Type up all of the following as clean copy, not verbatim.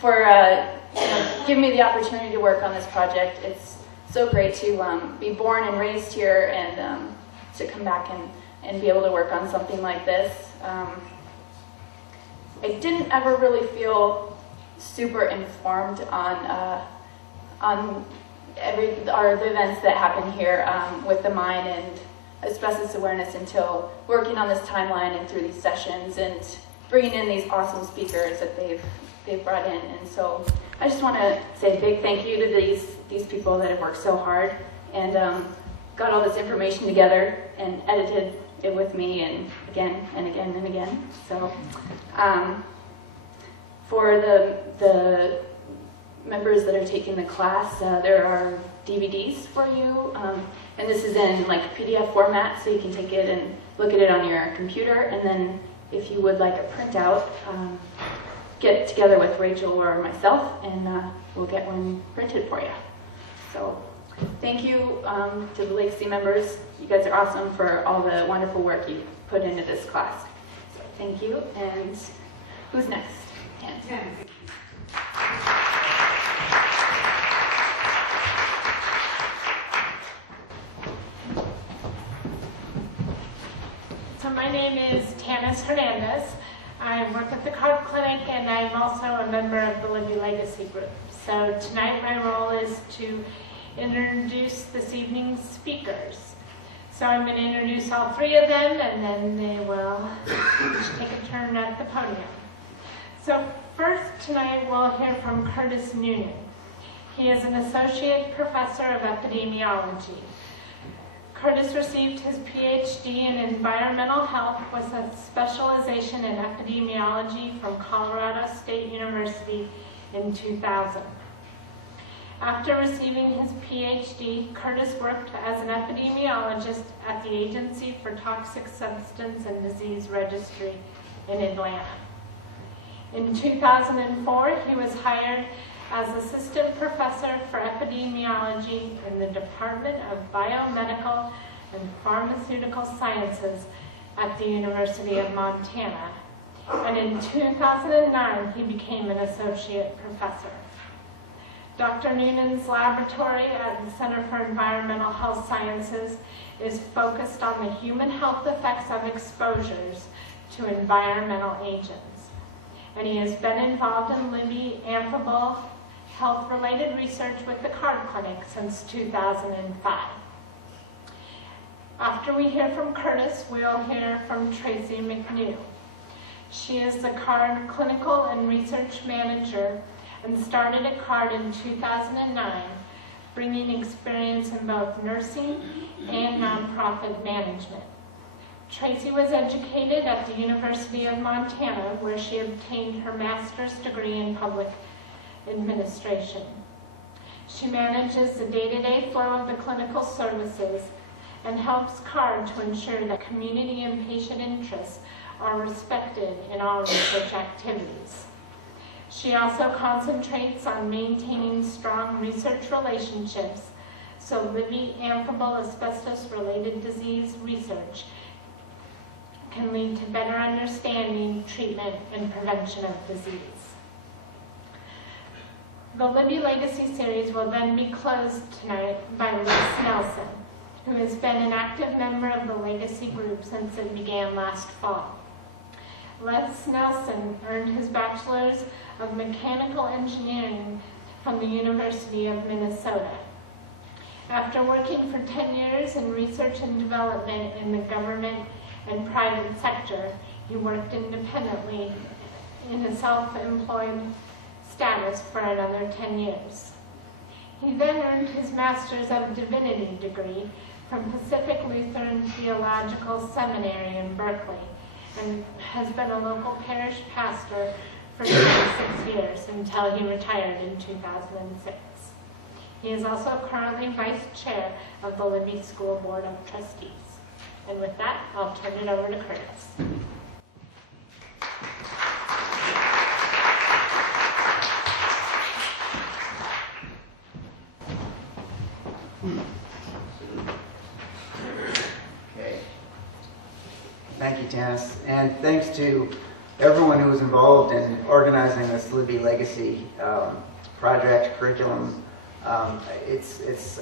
for giving me the opportunity to work on this project. It's so great to be born and raised here and to come back and be able to work on something like this. I didn't ever really feel super informed on the events that happen here with the mine and asbestos awareness until working on this timeline and through these sessions and bringing in these awesome speakers that they've brought in. And so I just want to say a big thank you to these people that have worked so hard and got all this information together and edited it with me and again and again and again. So for the members that are taking the class, there are DVDs for you, and this is in like PDF format, so you can take it and look at it on your computer, and then if you would like a printout, get together with Rachel or myself, and we'll get one printed for you. So thank you to the Legacy members. You guys are awesome for all the wonderful work you put into this class. So thank you, and who's next? Tan. So my name is Tanis Hernandez. I work at the Card Clinic and I'm also a member of the Libby Legacy group. So tonight my role is to introduce this evening's speakers. So I'm going to introduce all three of them and then they will each take a turn at the podium. So first tonight we'll hear from Curtis Noonan. He is an associate professor of epidemiology. Curtis received his PhD in environmental health with a specialization in epidemiology from Colorado State University in 2000. After receiving his PhD, Curtis worked as an epidemiologist at the Agency for Toxic Substance and Disease Registry in Atlanta. In 2004, he was hired as assistant professor for epidemiology in the Department of Biomedical and Pharmaceutical Sciences at the University of Montana. And in 2009, he became an associate professor. Dr. Noonan's laboratory at the Center for Environmental Health Sciences is focused on the human health effects of exposures to environmental agents. And he has been involved in Libby amphibole health-related research with the Card Clinic since 2005. After we hear from Curtis, we'll hear from Tracy McNew. She is the Card Clinical and Research Manager and started at Card in 2009, bringing experience in both nursing and nonprofit management. Tracy was educated at the University of Montana, where she obtained her master's degree in public administration. She manages the day-to-day flow of the clinical services and helps CARD to ensure that community and patient interests are respected in all research activities. She also concentrates on maintaining strong research relationships so Libby amphibole asbestos-related disease research can lead to better understanding, treatment, and prevention of disease. The Libby Legacy series will then be closed tonight by Les Nelson, who has been an active member of the Legacy group since it began last fall. Les Nelson earned his Bachelor's of Mechanical Engineering from the University of Minnesota. After working for 10 years in research and development in the government and private sector, he worked independently in a self-employed status for another 10 years. He then earned his Master's of Divinity degree from Pacific Lutheran Theological Seminary in Berkeley and has been a local parish pastor for 26 years until he retired in 2006. He is also currently Vice Chair of the Libby School Board of Trustees. And with that, I'll turn it over to Curtis. Okay. Thank you, Tanis. And thanks to everyone who was involved in organizing this Libby Legacy project, curriculum. It seems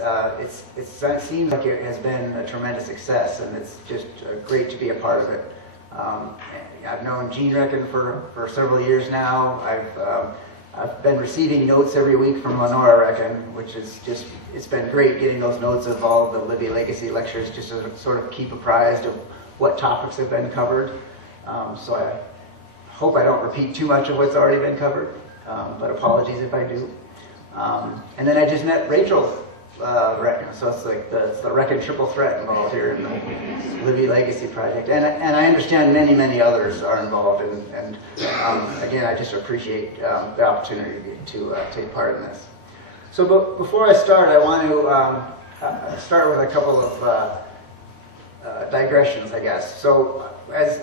like it has been a tremendous success, and it's just great to be a part of it. I've known Gene Reckon for several years now. I've been receiving notes every week from Lenora Reckon, which is just, it's been great getting those notes of all of the Libby Legacy lectures, just to sort of keep apprised of what topics have been covered. So I hope I don't repeat too much of what's already been covered, but apologies if I do. And then I just met Rachel Reckon, so it's like the Reckon triple threat involved here in the Libby Legacy Project. And I understand many others are involved, and again, I just appreciate the opportunity to take part in this. So before I start, I want to start with a couple of digressions, I guess. So as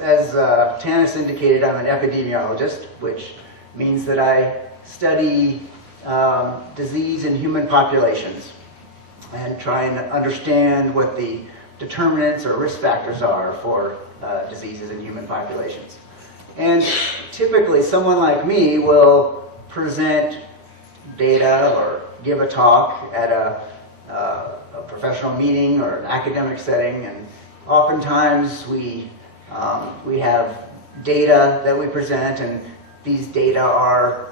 Tanis indicated, I'm an epidemiologist, which means that I study disease in human populations and try and understand what the determinants or risk factors are for diseases in human populations. And typically someone like me will present data or give a talk at a professional meeting or an academic setting, and oftentimes we have data that we present, and these data are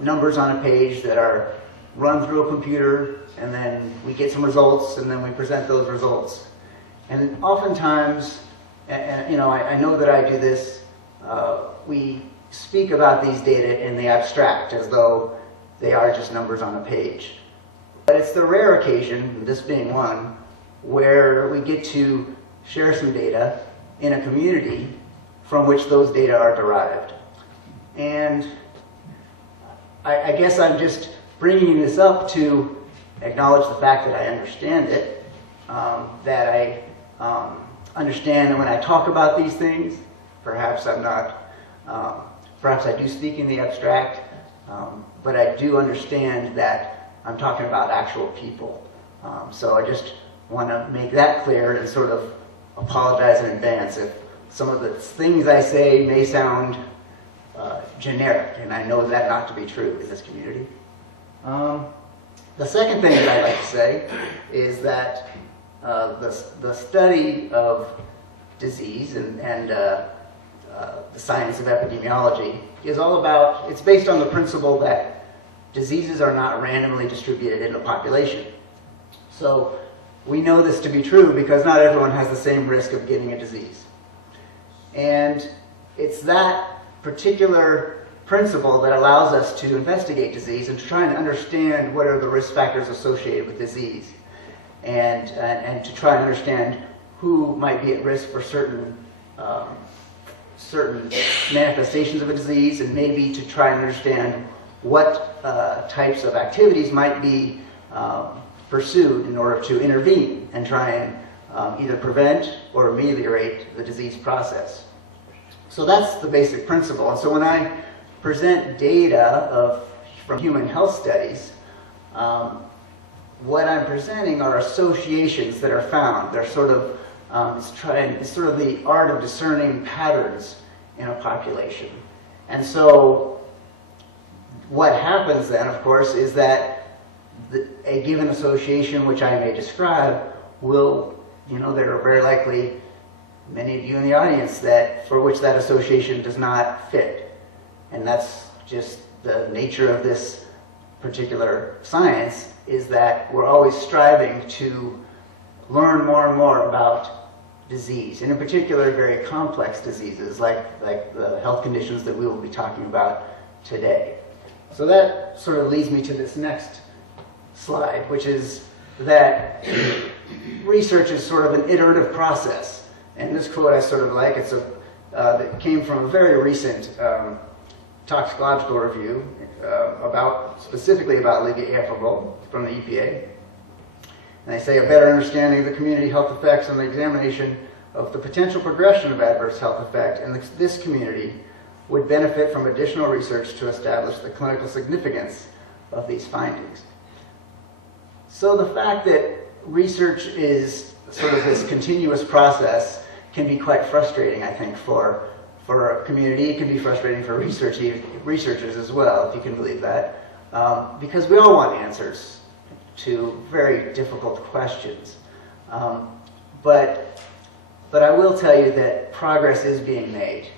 numbers on a page that are run through a computer, and then we get some results, and then we present those results. And oftentimes, and you know, I know that I do this, we speak about these data in the abstract as though they are just numbers on a page. But it's the rare occasion, this being one, where we get to share some data in a community from which those data are derived. And I guess I'm just bringing this up to acknowledge the fact that I understand it, that I understand that when I talk about these things, perhaps I'm not, perhaps I do speak in the abstract, but I do understand that I'm talking about actual people. So I just want to make that clear and sort of apologize in advance if some of the things I say may sound generic, and I know that not to be true in this community. The second thing that I'd like to say is that the study of disease and the science of epidemiology is all about, it's based on the principle that diseases are not randomly distributed in a population. So we know this to be true because not everyone has the same risk of getting a disease. And it's that particular principle that allows us to investigate disease and to try and understand what are the risk factors associated with disease, and to try and understand who might be at risk for certain manifestations of a disease, and maybe to try and understand what types of activities might be pursued in order to intervene and try and either prevent or ameliorate the disease process. So that's the basic principle. And so when I present data from human health studies, what I'm presenting are associations that are found. They're sort of, it's sort of the art of discerning patterns in a population. And so what happens then, of course, is that a given association which I may describe will, there are very likely many of you in the audience for which that association does not fit. And that's just the nature of this particular science, is that we're always striving to learn more and more about disease, and in particular very complex diseases like the health conditions that we will be talking about today. So that sort of leads me to this next slide, which is that research is sort of an iterative process. And this quote I sort of like. It's that came from a very recent toxicological review specifically about leviaphobal from the EPA. And they say a better understanding of the community health effects and the examination of the potential progression of adverse health effect in this community would benefit from additional research to establish the clinical significance of these findings. So the fact that research is sort of this continuous process can be quite frustrating, I think, for for a community. It can be frustrating for researchers as well, if you can believe that, because we all want answers to very difficult questions. But I will tell you that progress is being made.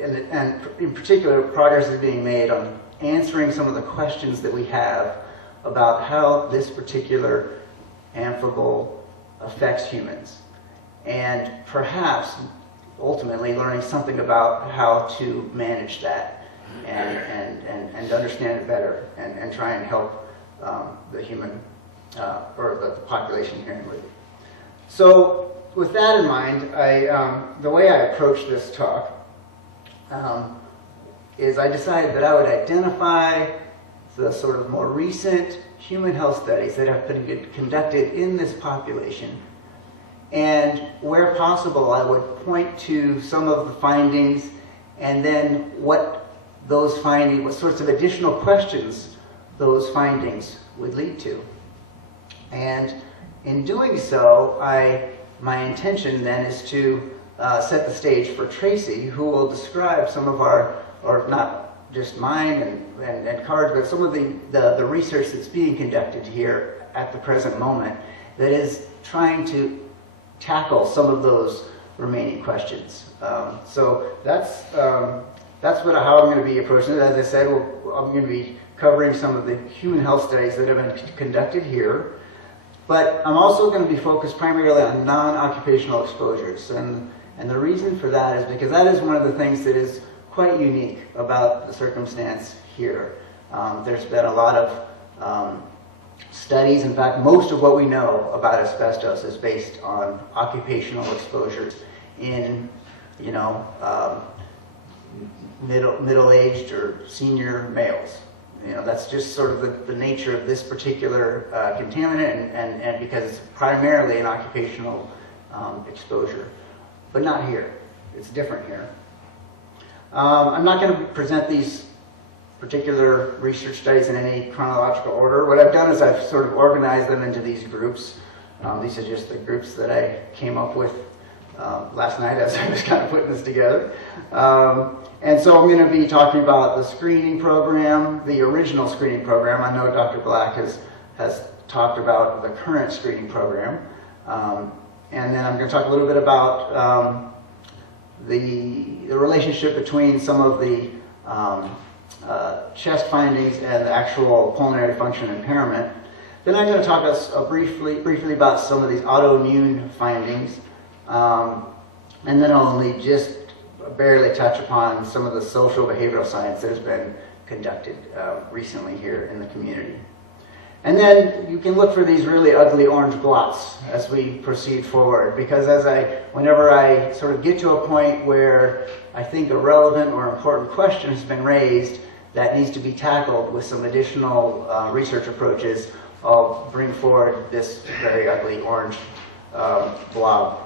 And in particular, progress is being made on answering some of the questions that we have about how this particular amphibole affects humans. And perhaps, ultimately, learning something about how to manage that and understand it better and try and help the human, or the population here in Libby. So, with that in mind, the way I approach this talk is I decided that I would identify the sort of more recent human health studies that have been conducted in this population, and where possible I would point to some of the findings and then what sorts of additional questions those findings would lead to. And in doing so, my intention then is to set the stage for Tracy, who will describe some of our, or not just mine and cards, but some of the research that's being conducted here at the present moment that is trying to tackle some of those remaining questions. So that's how I'm going to be approaching it. As I said, I'm going to be covering some of the human health studies that have been conducted here. But I'm also going to be focused primarily on non-occupational exposures. And the reason for that is because that is one of the things that is quite unique about the circumstance here. There's been a lot of studies. In fact, most of what we know about asbestos is based on occupational exposures in, middle-aged or senior males. That's just sort of the nature of this particular contaminant, and because it's primarily an occupational exposure. But not here. It's different here. I'm not going to present these particular research studies in any chronological order. What I've done is I've sort of organized them into these groups. These are just the groups that I came up with last night as I was kind of putting this together. And so I'm going to be talking about the screening program, the original screening program. I know Dr. Black has talked about the current screening program. And then I'm going to talk a little bit about the relationship between some of the chest findings and the actual pulmonary function impairment. Then I'm going to talk briefly about some of these autoimmune findings. And then I'll only just barely touch upon some of the social behavioral science that has been conducted recently here in the community. And then you can look for these really ugly orange blots as we proceed forward, because whenever I sort of get to a point where I think a relevant or important question has been raised that needs to be tackled with some additional research approaches, I'll bring forward this very ugly orange blob.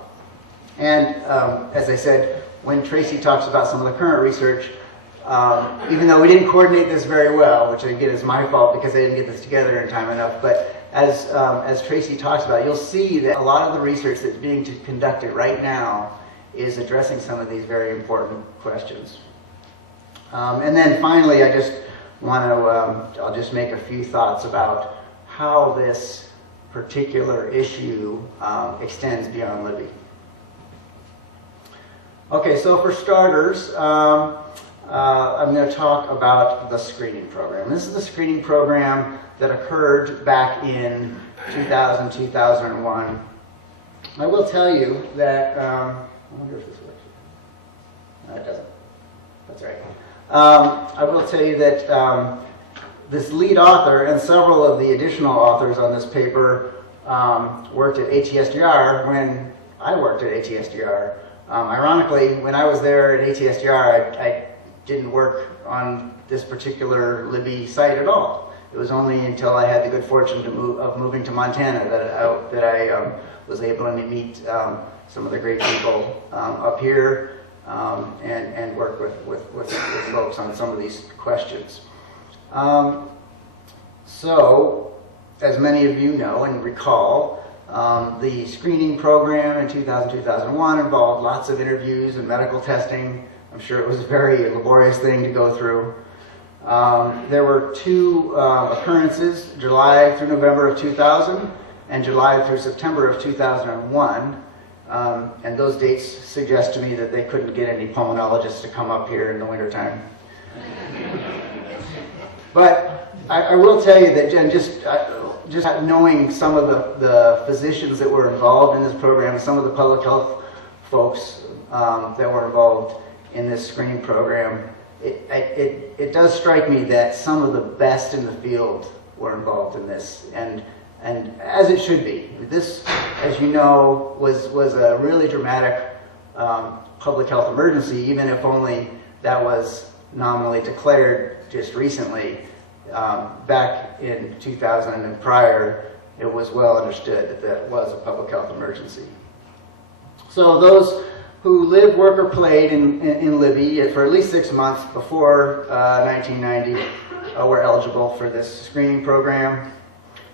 And as I said, when Tracy talks about some of the current research, even though we didn't coordinate this very well, which again is my fault because I didn't get this together in time enough, but as Tracy talks about, you'll see that a lot of the research that's being conducted right now is addressing some of these very important questions. And then finally, I just want to, I'll just make a few thoughts about how this particular issue extends beyond Libby. Okay, so for starters, I'm going to talk about the screening program. This is the screening program that occurred back in 2000, 2001. I will tell you that, I wonder if this works. No, it doesn't. That's right. I will tell you that this lead author and several of the additional authors on this paper worked at ATSDR when I worked at ATSDR. Ironically, when I was there at ATSDR, I didn't work on this particular Libby site at all. It was only until I had the good fortune of moving to Montana that I was able to meet some of the great people up here and work with folks on some of these questions. So, as many of you know and recall, The screening program in 2000-2001 involved lots of interviews and medical testing. I'm sure it was a very laborious thing to go through. There were two occurrences, July through November of 2000 and July through September of 2001. And those dates suggest to me that they couldn't get any pulmonologists to come up here in the wintertime. But I will tell you that, Jen, just knowing some of the physicians that were involved in this program, some of the public health folks that were involved in this screening program, it does strike me that some of the best in the field were involved in this, and as it should be. This, as you know, was a really dramatic public health emergency, even if only that was nominally declared just recently. Back in 2000 and prior, it was well understood that that was a public health emergency. So those who lived, worked, or played in Libby for at least 6 months before 1990 were eligible for this screening program.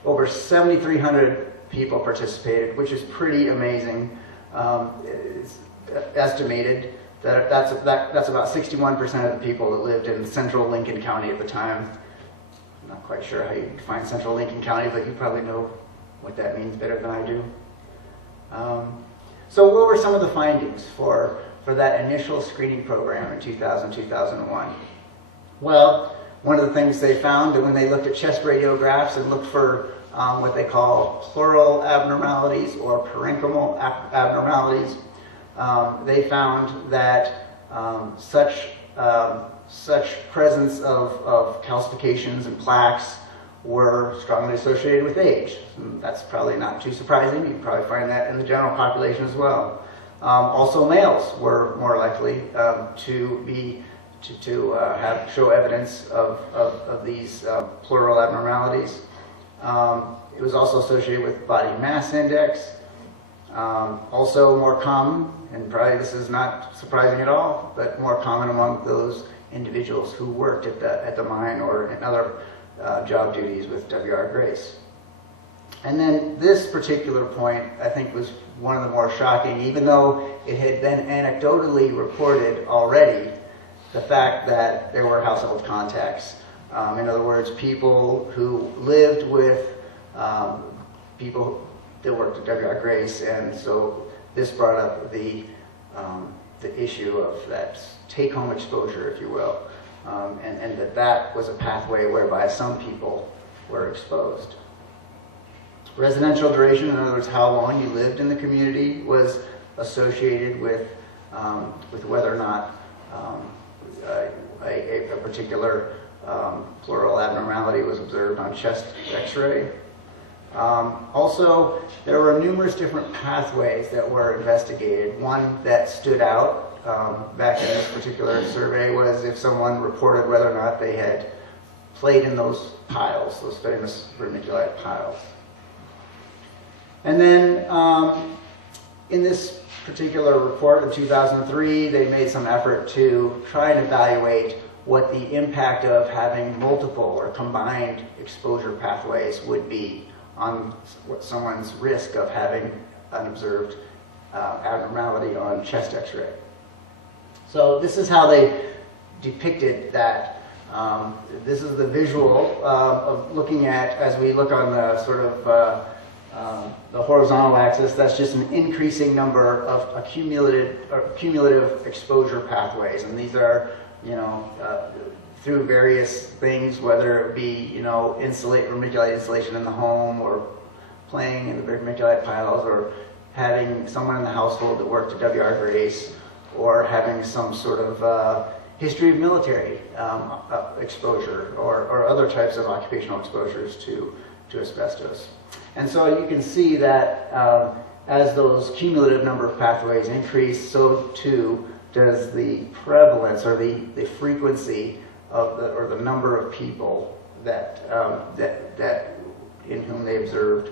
Over 7,300 people participated, which is pretty amazing. It's estimated that that's about 61% of the people that lived in central Lincoln County at the time. I'm not quite sure how you define central Lincoln County, but you probably know what that means better than I do. So what were some of the findings for that initial screening program in 2000-2001? Well, one of the things they found that when they looked at chest radiographs and looked for what they call pleural abnormalities or parenchymal abnormalities, they found that such presence of calcifications and plaques were strongly associated with age. And that's probably not too surprising. You can probably find that in the general population as well. Also, males were more likely to show evidence of these pleural abnormalities. It was also associated with body mass index. Also more common, and probably this is not surprising at all, but more common among those individuals who worked at the mine or in other job duties with W.R. Grace. And then this particular point, I think, was one of the more shocking, even though it had been anecdotally reported already, the fact that there were household contacts. In other words, people who lived with people that worked at W.R. Grace, and so this brought up the issue of that take-home exposure, if you will, and that was a pathway whereby some people were exposed. Residential duration, in other words, how long you lived in the community, was associated with whether or not a particular pleural abnormality was observed on chest X-ray. Also, there were numerous different pathways that were investigated. One that stood out back in this particular survey was if someone reported whether or not they had played in those piles, those famous vermiculite piles. And then in this particular report in 2003, they made some effort to try and evaluate what the impact of having multiple or combined exposure pathways would be on someone's risk of having an observed abnormality on chest X-ray. So this is how they depicted that. This is the visual of looking at, as we look on the sort of the horizontal axis, that's just an increasing number of cumulative exposure pathways, and these are, through various things, whether it be, vermiculite insulation in the home, or playing in the vermiculite piles, or having someone in the household that worked at W.R. Grace, or having some sort of history of military exposure, or other types of occupational exposures to asbestos. And so you can see that as those cumulative number of pathways increase, so too does the prevalence or the frequency of the number of people that in whom they observed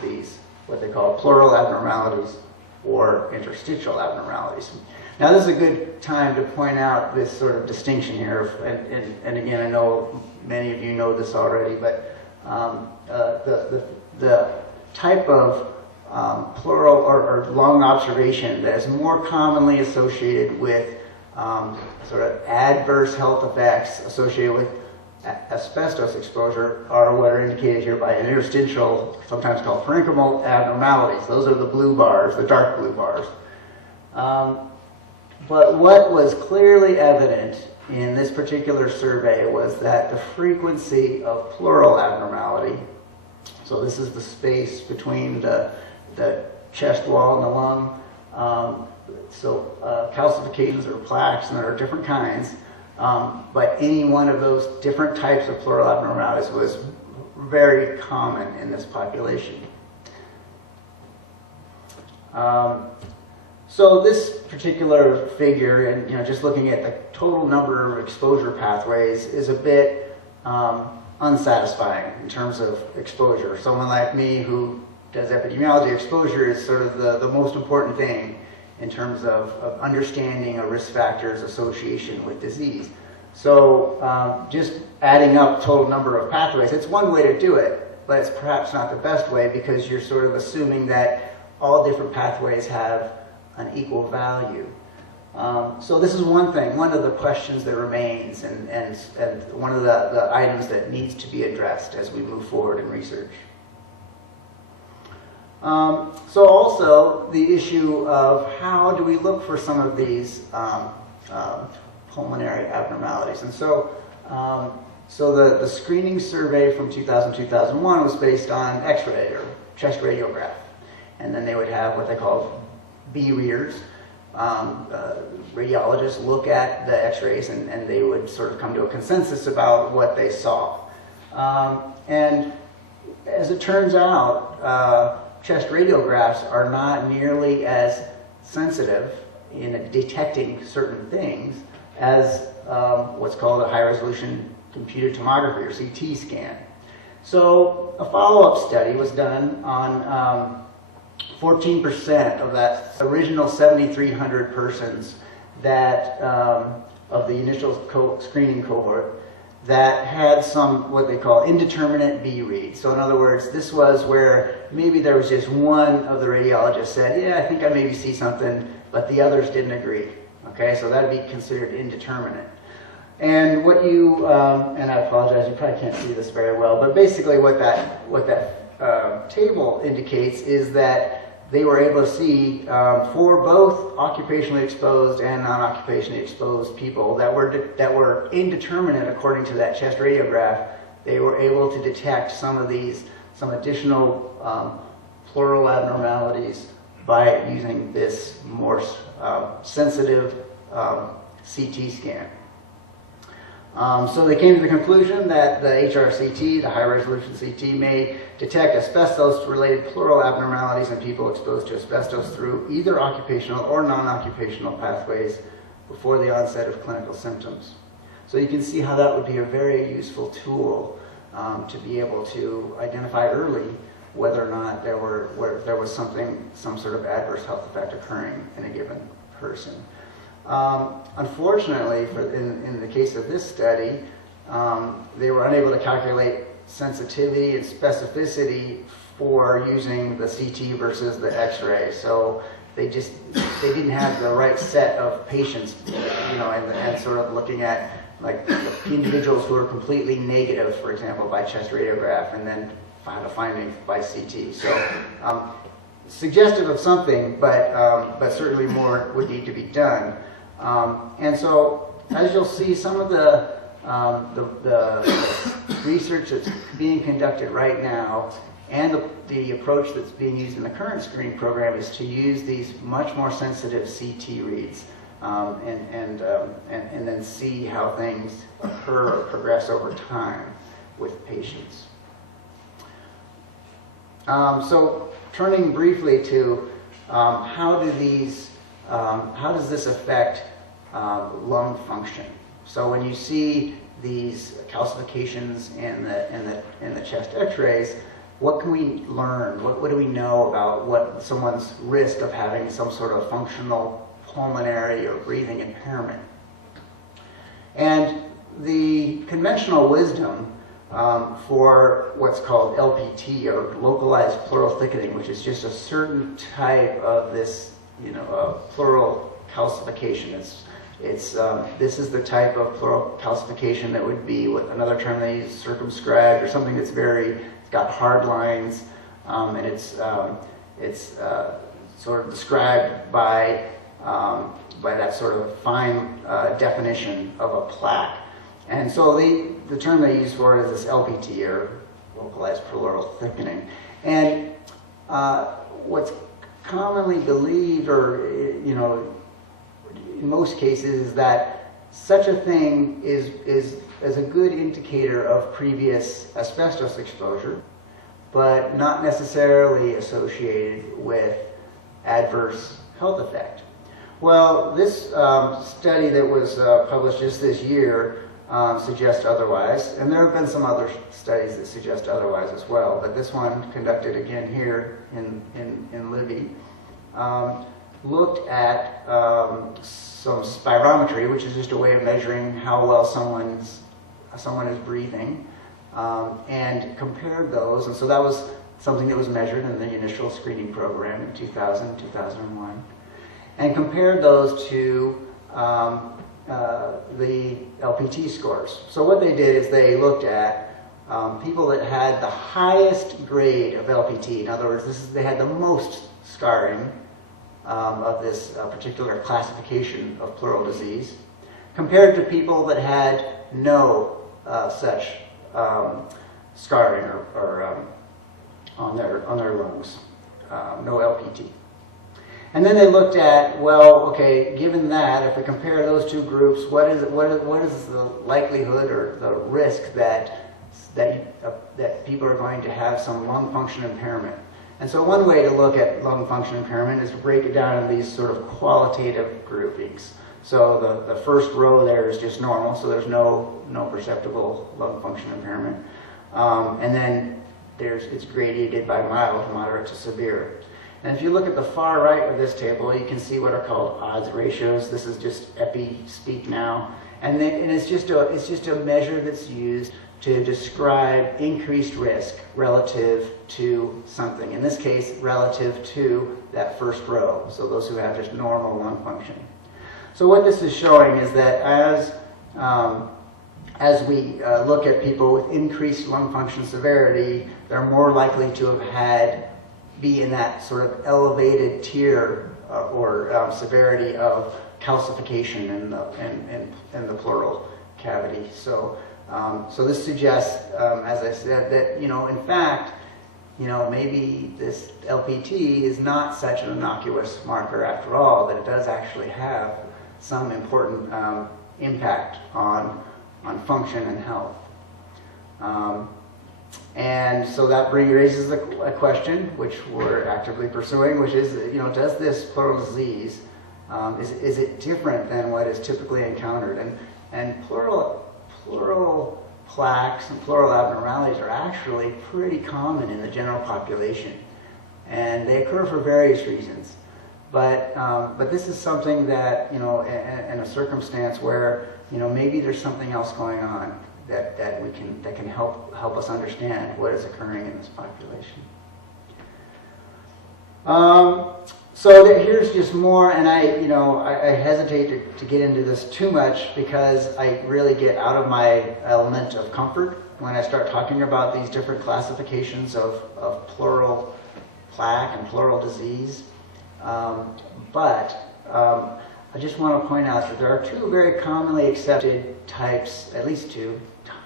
these what they call pleural abnormalities or interstitial abnormalities. Now this is a good time to point out this sort of distinction here, and again, I know many of you know this already, but the type of pleural or lung observation that is more commonly associated with sort of adverse health effects associated with asbestos exposure are what are indicated here by interstitial, sometimes called parenchymal abnormalities. Those are the blue bars, the dark blue bars. But what was clearly evident in this particular survey was that the frequency of pleural abnormality, so this is the space between the chest wall and the lung, calcifications or plaques, and there are different kinds, but any one of those different types of pleural abnormalities was very common in this population. So this particular figure, and just looking at the total number of exposure pathways, is a bit unsatisfying in terms of exposure. Someone like me who does epidemiology, exposure is sort of the most important thing in terms of understanding a risk factor's association with disease. So just adding up total number of pathways, it's one way to do it, but it's perhaps not the best way because you're sort of assuming that all different pathways have an equal value. So this is one thing, one of the questions that remains, and one of the items that needs to be addressed as we move forward in research. So also the issue of how do we look for some of these pulmonary abnormalities. And so, the screening survey from 2000-2001 was based on X-ray or chest radiograph. And then they would have what they call B-readers. Radiologists look at the X-rays and they would sort of come to a consensus about what they saw. And as it turns out, chest radiographs are not nearly as sensitive in detecting certain things as what's called a high-resolution computed tomography or CT scan. So a follow-up study was done on 14% of that original 7,300 persons that of the initial screening cohort that had some what they call indeterminate B reads. So in other words, this was where maybe there was just one of the radiologists said, yeah, I think I maybe see something, but the others didn't agree. Okay, so that would be considered indeterminate. And what you, and I apologize, you probably can't see this very well, but basically what that table indicates is that they were able to see for both occupationally exposed and non-occupationally exposed people that were indeterminate according to that chest radiograph. They were able to detect some additional pleural abnormalities by using this more sensitive CT scan. So they came to the conclusion that the HRCT, the high-resolution CT, may detect asbestos-related pleural abnormalities in people exposed to asbestos through either occupational or non-occupational pathways before the onset of clinical symptoms. So you can see how that would be a very useful tool to be able to identify early whether or not there was some sort of adverse health effect occurring in a given person. Unfortunately, in the case of this study, they were unable to calculate sensitivity and specificity for using the CT versus the X-ray. So they didn't have the right set of patients, and sort of looking at like individuals who are completely negative, for example, by chest radiograph, and then had a finding by CT. So suggestive of something, but certainly more would need to be done. And so, as you'll see, some of the research that's being conducted right now and the approach that's being used in the current screening program is to use these much more sensitive CT reads and then see how things occur or progress over time with patients. So, turning briefly to how does this affect lung function? So when you see these calcifications in the chest X-rays, what can we learn? What do we know about what someone's risk of having some sort of functional pulmonary or breathing impairment? And the conventional wisdom for what's called LPT, or localized pleural thickening, which is just a certain type of this, pleural calcification. This is the type of pleural calcification that would be what another term they use, circumscribed, or something that's it's got hard lines, and it's sort of described by that sort of fine definition of a plaque. And so the term they use for it is this LPT, or localized pleural thickening. And what's commonly believed, or in most cases, is that such a thing is a good indicator of previous asbestos exposure, but not necessarily associated with adverse health effect. Well, this study that was published just this year suggests otherwise, and there have been some other studies that suggest otherwise as well, but this one, conducted again here in Libby, looked at some spirometry, which is just a way of measuring how well someone is breathing, and compared those, and so that was something that was measured in the initial screening program in 2000, 2001, and compared those to the LPT scores. So what they did is they looked at people that had the highest grade of LPT. In other words, they had the most scarring of this particular classification of pleural disease, compared to people that had no such scarring or on their lungs, no LPT. And then they looked at, well, okay, given that, if we compare those two groups, what is the likelihood or the risk that people are going to have some lung function impairment? And so one way to look at lung function impairment is to break it down into these sort of qualitative groupings. So the first row there is just normal, so there's no perceptible lung function impairment. And then it's gradated by mild, moderate to severe. And if you look at the far right of this table, you can see what are called odds ratios. This is just epi speak now, and it's just a measure that's used to describe increased risk relative to something. In this case, relative to that first row. So those who have just normal lung function. So what this is showing is that as we look at people with increased lung function severity, they're more likely to have be in that sort of elevated tier or severity of calcification in the pleural cavity. So this suggests, as I said, that in fact, maybe this LPT is not such an innocuous marker after all, that it does actually have some important impact on function and health. And so that raises a question, which we're actively pursuing, which is, does this pleural disease, is it different than what is typically encountered? And pleural plaques and pleural abnormalities are actually pretty common in the general population, and they occur for various reasons. But this is something that, in a circumstance where, maybe there's something else going on that can help us understand what is occurring in this population. So here's just more, and I hesitate to get into this too much because I really get out of my element of comfort when I start talking about these different classifications of pleural plaque and pleural disease. But I just want to point out that there are two very commonly accepted types, at least two,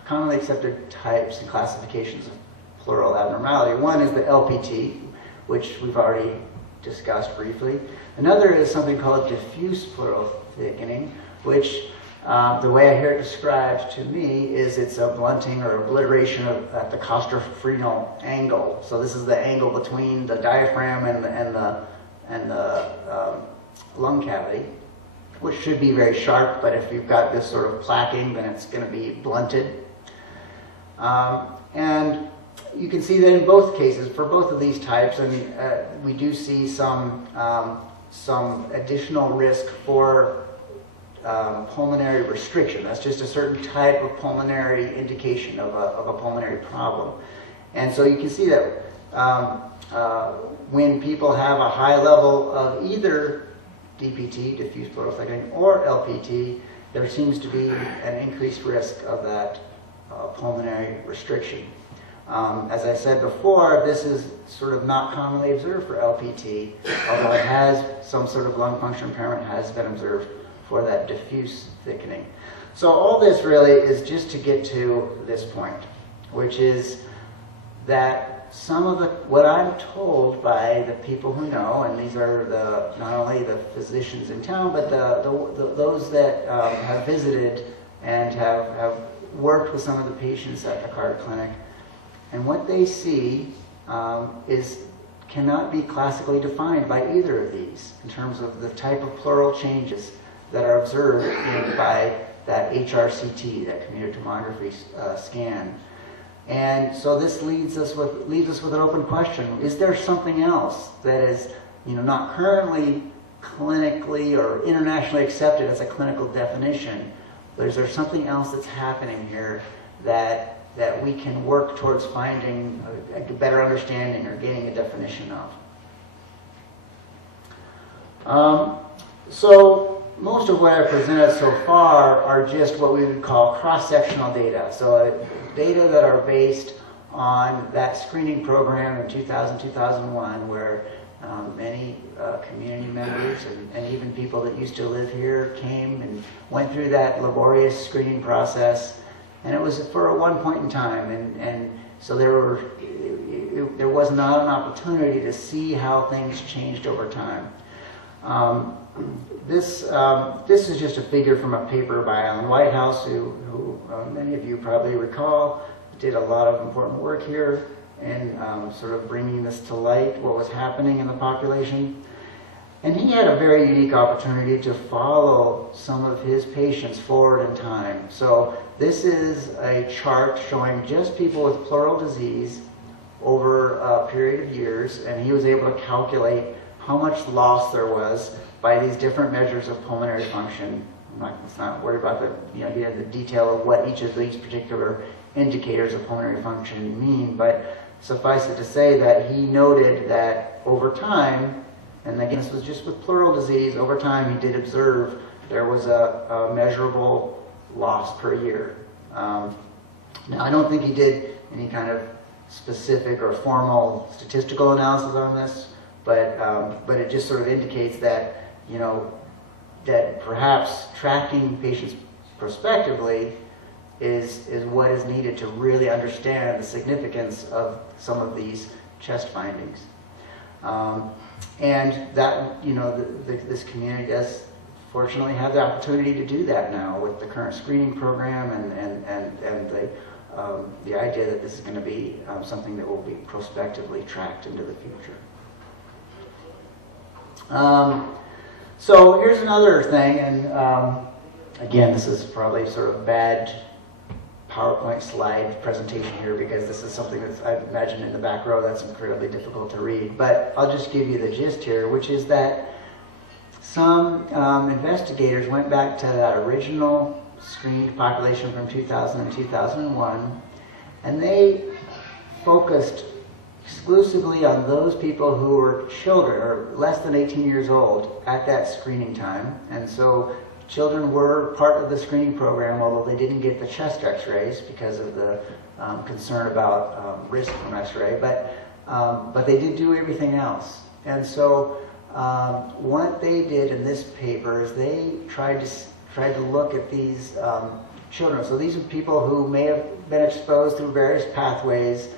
commonly accepted types and classifications of pleural abnormality. One is the LPT, which we've already discussed briefly. Another is something called diffuse pleural thickening, which the way I hear it described to me is it's a blunting or obliteration at the costophrenial angle. So this is the angle between the diaphragm and the lung cavity, which should be very sharp, but if you've got this sort of plaquing, then it's going to be blunted. And you can see that in both cases, for both of these types, we do see some additional risk for pulmonary restriction. That's just a certain type of pulmonary indication of a pulmonary problem. And so you can see that when people have a high level of either DPT, diffuse pleural thickening, or LPT, there seems to be an increased risk of that pulmonary restriction. As I said before, this is sort of not commonly observed for LPT, although it has some sort of lung function impairment has been observed for that diffuse thickening. So all this really is just to get to this point, which is that some of what I'm told by the people who know, and these are not only the physicians in town, but those that have visited and have worked with some of the patients at the card clinic, and what they see cannot be classically defined by either of these in terms of the type of pleural changes that are observed by that HRCT, that computed tomography scan. And so this leaves us with an open question: is there something else that is, not currently clinically or internationally accepted as a clinical definition, but is there something else that's happening here that we can work towards finding a better understanding or getting a definition of? So most of what I've presented so far are just what we would call cross-sectional data. So data that are based on that screening program in 2000-2001, where many community members and even people that used to live here came and went through that laborious screening process. And it was for one point in time, and so there was not an opportunity to see how things changed over time. This is just a figure from a paper by Alan Whitehouse, who many of you probably recall, did a lot of important work here in sort of bringing this to light, what was happening in the population. And he had a very unique opportunity to follow some of his patients forward in time. So this is a chart showing just people with pleural disease over a period of years, and he was able to calculate how much loss there was by these different measures of pulmonary function. Let's not worry about the detail of what each of these particular indicators of pulmonary function mean, but suffice it to say that he noted that over time, and again this was just with pleural disease, over time he did observe there was a measurable loss per year. Now I don't think he did any kind of specific or formal statistical analysis on this, but it just sort of indicates that that perhaps tracking patients prospectively is what is needed to really understand the significance of some of these chest findings. And that, this community does fortunately have the opportunity to do that now with the current screening program and the idea that this is going to be something that will be prospectively tracked into the future. So here's another thing, and again, this is probably sort of bad PowerPoint slide presentation here because this is something that I imagine in the back row that's incredibly difficult to read. But I'll just give you the gist here, which is that some investigators went back to that original screened population from 2000 and 2001, and they focused exclusively on those people who were children or less than 18 years old at that screening time. And so children were part of the screening program, although they didn't get the chest x-rays because of the concern about risk from x-ray, but they did do everything else. And so what they did in this paper is they tried to look at these children. So these are people who may have been exposed through various pathways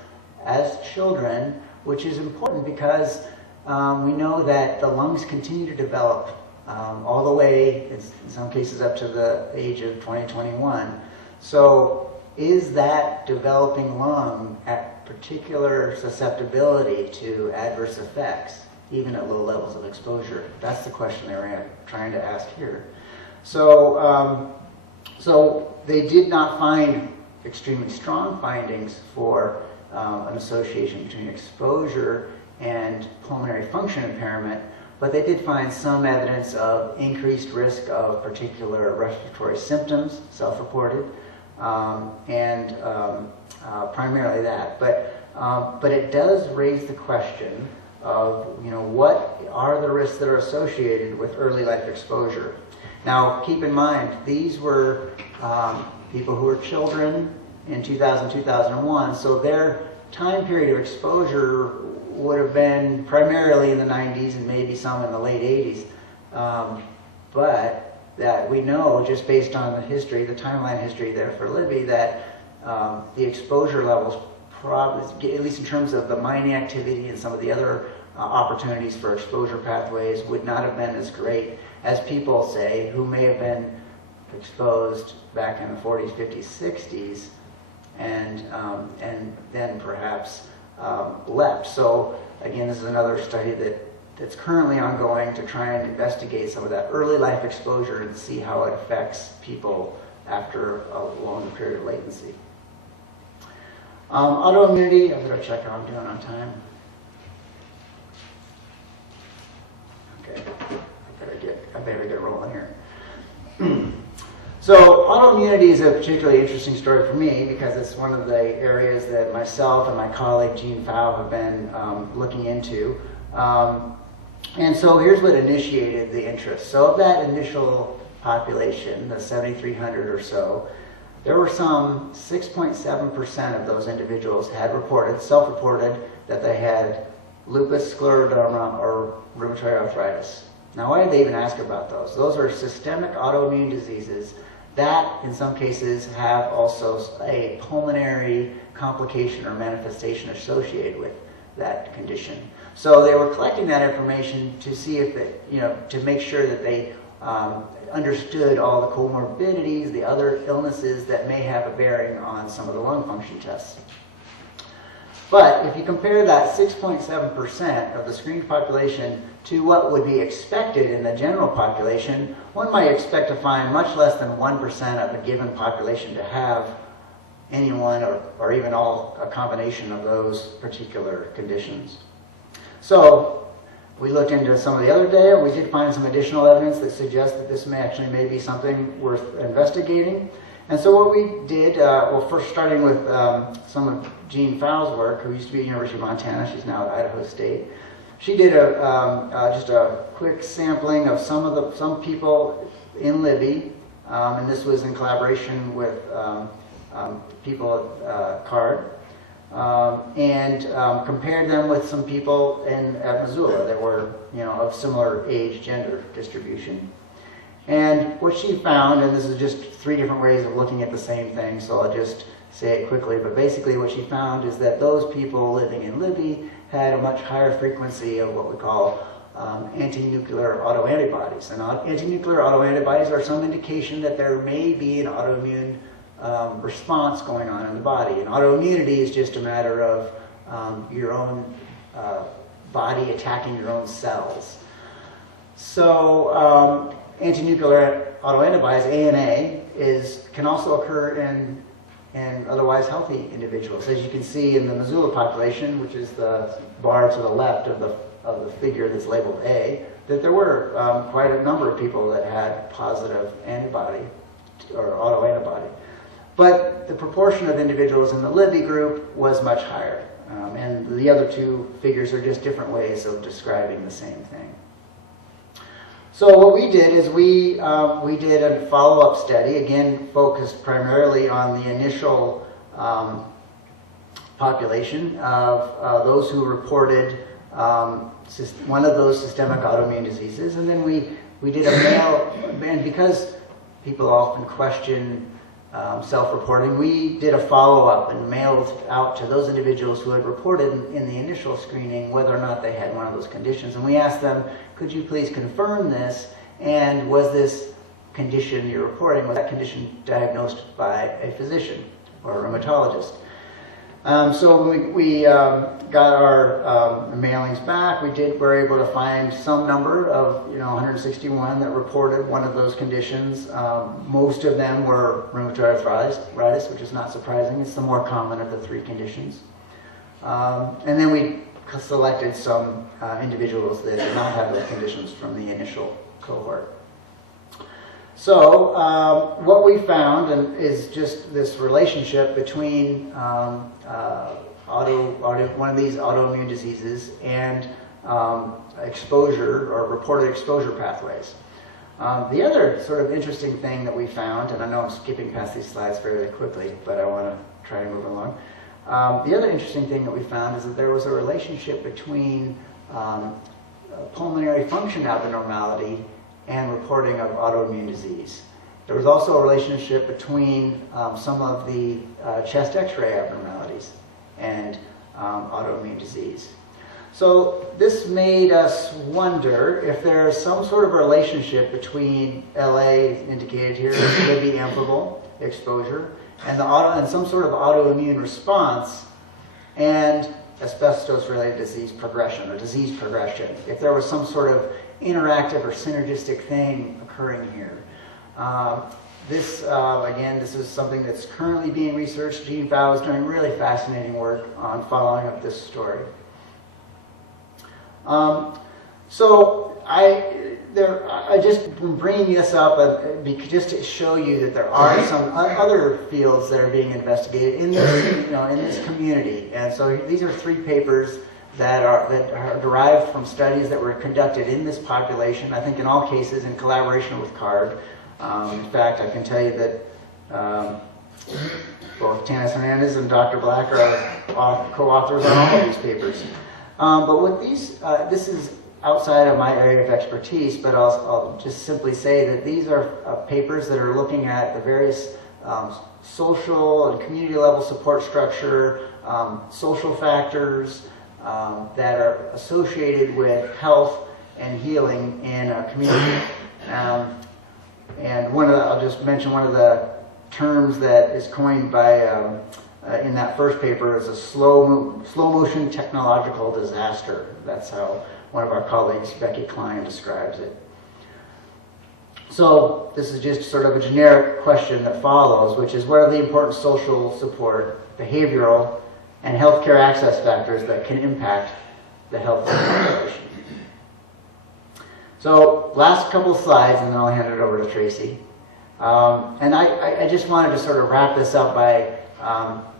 as children, which is important because we know that the lungs continue to develop all the way, in some cases, up to the age of 2021. So is that developing lung at particular susceptibility to adverse effects, even at low levels of exposure? That's the question they were trying to ask here. So, so they did not find extremely strong findings for an association between exposure and pulmonary function impairment, but they did find some evidence of increased risk of particular respiratory symptoms, self-reported, and primarily that. But it does raise the question of, what are the risks that are associated with early life exposure? Now, keep in mind, these were people who were children in 2000, 2001, so their time period of exposure would have been primarily in the 90s and maybe some in the late 80s. But that we know, just based on the history, the timeline history there for Libby, that the exposure levels, probably, at least in terms of the mining activity and some of the other opportunities for exposure pathways, would not have been as great as people say who may have been exposed back in the 40s, 50s, 60s, and then perhaps left. So again, this is another study that's currently ongoing to try and investigate some of that early life exposure and see how it affects people after a longer period of latency. Autoimmunity, I better check how I'm doing on time. Okay, I better get rolling here. So autoimmunity is a particularly interesting story for me because it's one of the areas that myself and my colleague Jean Pfau have been looking into. And so here's what initiated the interest. So of that initial population, the 7,300 or so, there were some 6.7% of those individuals had self-reported that they had lupus, scleroderma, or rheumatoid arthritis. Now, why did they even ask about those? Those are systemic autoimmune diseases that, in some cases, have also a pulmonary complication or manifestation associated with that condition. So they were collecting that information to see if it, to make sure that they understood all the comorbidities, the other illnesses that may have a bearing on some of the lung function tests. But if you compare that 6.7% of the screened population to what would be expected in the general population, one might expect to find much less than 1% of a given population to have any one or even all, a combination of those particular conditions. So we looked into some of the other data. We did find some additional evidence that suggests that this may be something worth investigating. And so what we did, first starting with some of Jean Pfau's work, who used to be at the University of Montana, she's now at Idaho State. She did just a quick sampling of some people in Libby, and this was in collaboration with people at CARD, and compared them with some people at Missoula that were, of similar age, gender distribution. And what she found, and this is just 3 different ways of looking at the same thing, so I'll just say it quickly, but basically what she found is that those people living in Libby had a much higher frequency of what we call anti-nuclear autoantibodies. And anti-nuclear autoantibodies are some indication that there may be an autoimmune response going on in the body. And autoimmunity is just a matter of your own body attacking your own cells. So anti-nuclear autoantibodies, ANA, can also occur in otherwise healthy individuals. As you can see in the Missoula population, which is the bar to the left of the figure that's labeled A, that there were quite a number of people that had positive antibody or autoantibody. But the proportion of individuals in the Libby group was much higher. And the other 2 figures are just different ways of describing the same thing. So what we did is we did a follow-up study, again focused primarily on the initial population of those who reported one of those systemic autoimmune diseases, and then we did a mail, and because people often question self-reporting, we did a follow-up and mailed out to those individuals who had reported in the initial screening whether or not they had one of those conditions. And we asked them, could you please confirm this, and was this condition you're reporting, was that condition diagnosed by a physician or a rheumatologist? So when we got our mailings back, we were able to find some number of 161 that reported one of those conditions. Most of them were rheumatoid arthritis, which is not surprising. It's the more common of the 3 conditions. And then we selected some individuals that did not have those conditions from the initial cohort. So what we found is just this relationship between one of these autoimmune diseases and exposure or reported exposure pathways. The other sort of interesting thing that we found, and I know I'm skipping past these slides fairly quickly, but I want to try to move along. The other interesting thing that we found is that there was a relationship between pulmonary function abnormality and reporting of autoimmune disease. There was also a relationship between some of the chest x-ray abnormalities and autoimmune disease. So this made us wonder if there's some sort of relationship between LA, indicated here, Libby amplible exposure, and some sort of autoimmune response and asbestos-related disease progression or disease progression. If there was some sort of interactive or synergistic thing occurring here. Again, this is something that's currently being researched. Gene Bao is doing really fascinating work on following up this story. So I just bringing this up just to show you that there are some other fields that are being investigated in this, in this community. And so these are 3 papers that are derived from studies that were conducted in this population, I think in all cases in collaboration with CARD. In fact, I can tell you that both Tanis Hernandez and Dr. Black are co-authors on all of these papers. But with these, this is outside of my area of expertise, but I'll just simply say that these are papers that are looking at the various social and community level support structure, social factors, that are associated with health and healing in a community. And I'll just mention one of the terms that is coined by, in that first paper, is a slow motion technological disaster. That's how one of our colleagues, Becky Klein, describes it. So this is just sort of a generic question that follows, which is what are the important social support, behavioral, and healthcare access factors that can impact the health of the population. So last couple slides, and then I'll hand it over to Tracy. And I just wanted to sort of wrap this up by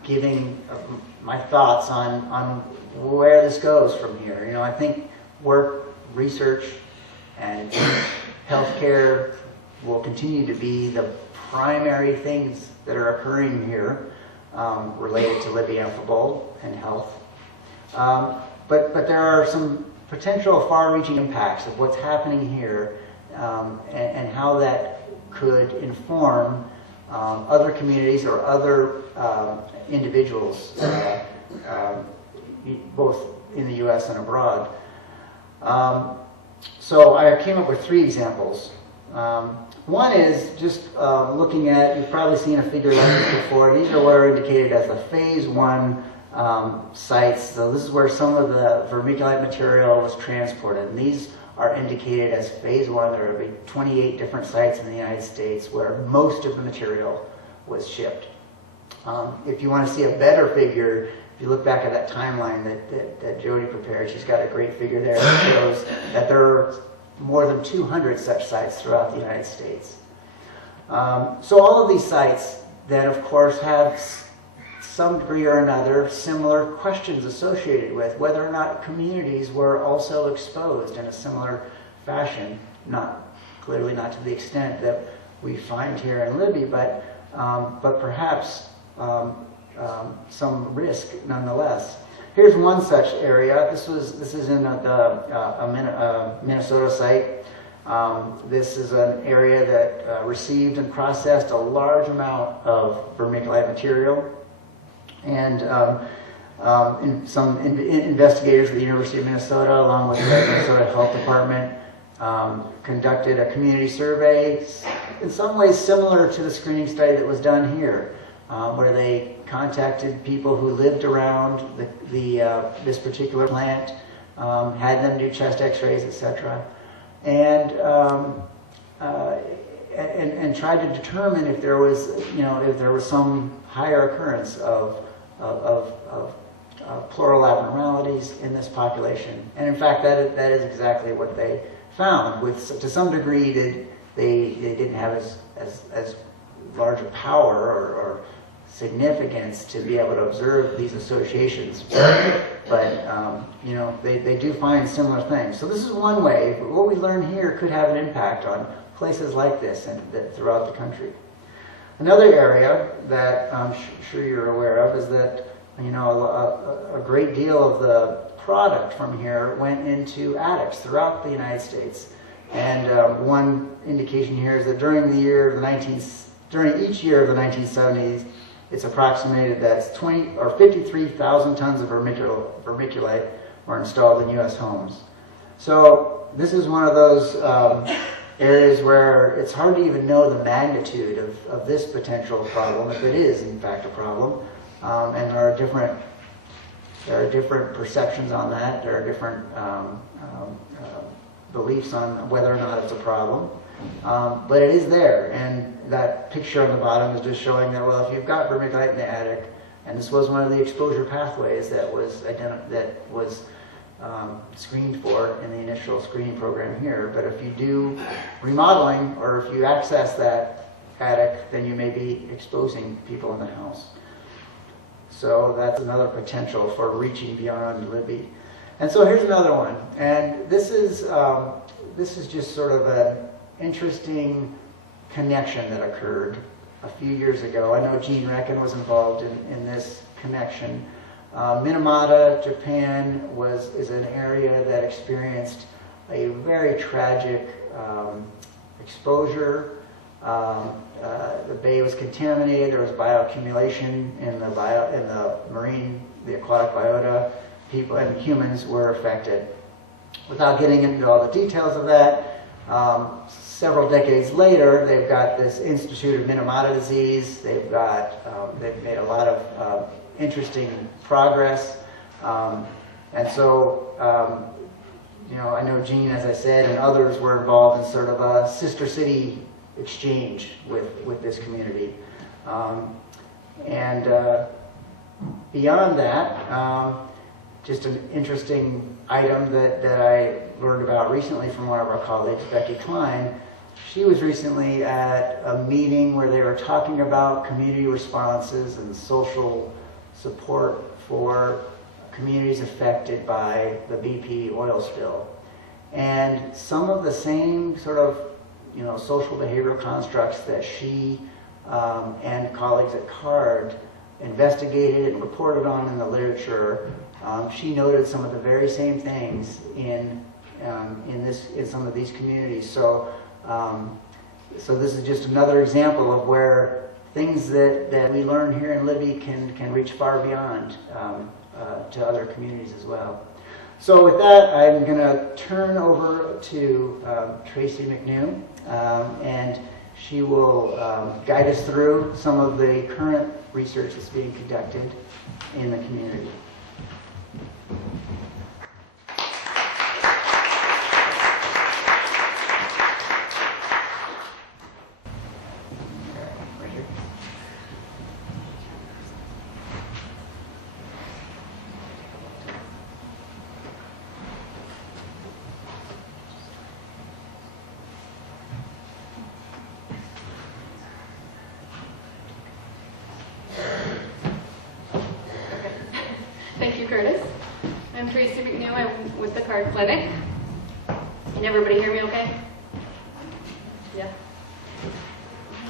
giving my thoughts on where this goes from here. I think work, research, and healthcare will continue to be the primary things that are occurring here related to Libby amphibole and health. But there are some potential far-reaching impacts of what's happening here and how that could inform other communities or other individuals, both in the U.S. and abroad. So I came up with 3 examples. One is just looking at, you've probably seen a figure like this before. These are what are indicated as the phase 1 sites. So this is where some of the vermiculite material was transported. And these are indicated as phase 1. There will be 28 different sites in the United States where most of the material was shipped. If you want to see a better figure, if you look back at that timeline that Jody prepared, she's got a great figure there that shows that there are more than 200 such sites throughout the United States. So all of these sites then, of course, have some degree or another similar questions associated with whether or not communities were also exposed in a similar fashion, clearly not to the extent that we find here in Libby, but perhaps some risk nonetheless. Here's one such area. This is in a Minnesota site. This is an area that received and processed a large amount of vermiculite material. And some investigators at the University of Minnesota, along with the Minnesota Health Department, conducted a community survey, in some ways similar to the screening study that was done here, where they contacted people who lived around this particular plant, had them do chest X-rays, etc., and tried to determine if there was, if there was some higher occurrence of pleural abnormalities in this population. And in fact, that is exactly what they found. To some degree, they didn't have as large a power or significance to be able to observe these associations. But you know, they do find similar things. So this is one way. What we learn here could have an impact on places like this and throughout the country. Another area that I'm sure you're aware of is that, you know, a great deal of the product from here went into attics throughout the United States. And one indication here is that during each year of the 1970s, it's approximated that 53,000 tons of vermiculite were installed in U.S. homes. So this is one of those areas where it's hard to even know the magnitude of this potential problem, if it is in fact a problem. And there are different perceptions on that. There are different beliefs on whether or not it's a problem. But it is there, and that picture on the bottom is just showing that, well, if you've got vermiculite in the attic, and this was one of the exposure pathways that was screened for in the initial screening program here, but if you do remodeling or if you access that attic, then you may be exposing people in the house. So that's another potential for reaching beyond Libby. And so here's another one, and this is just sort of an interesting connection that occurred a few years ago. I know Gene Recken was involved in this connection. Minamata, Japan is an area that experienced a very tragic exposure. The bay was contaminated. There was bioaccumulation in the aquatic biota. People and humans were affected. Without getting into all the details of that, several decades later, they've got this Institute of Minamata Disease. They've made a lot of interesting progress. And so, you know, I know Gene, as I said, and others were involved in sort of a sister city exchange with this community. Beyond that, just an interesting item that I learned about recently from one of our colleagues, Becky Klein. She was recently at a meeting where they were talking about community responses and social support for communities affected by the BP oil spill. And some of the same sort of, you know, social behavioral constructs that she and colleagues at CARD investigated and reported on in the literature, she noted some of the very same things in some of these communities. So this is just another example of where things that we learn here in Libby can reach far beyond to other communities as well. So with that, I'm going to turn over to Tracy McNew, and she will guide us through some of the current research that's being conducted in the community. Thank you, Curtis. I'm Tracy McNew. I'm with the CARD Clinic. Can everybody hear me okay? Yeah.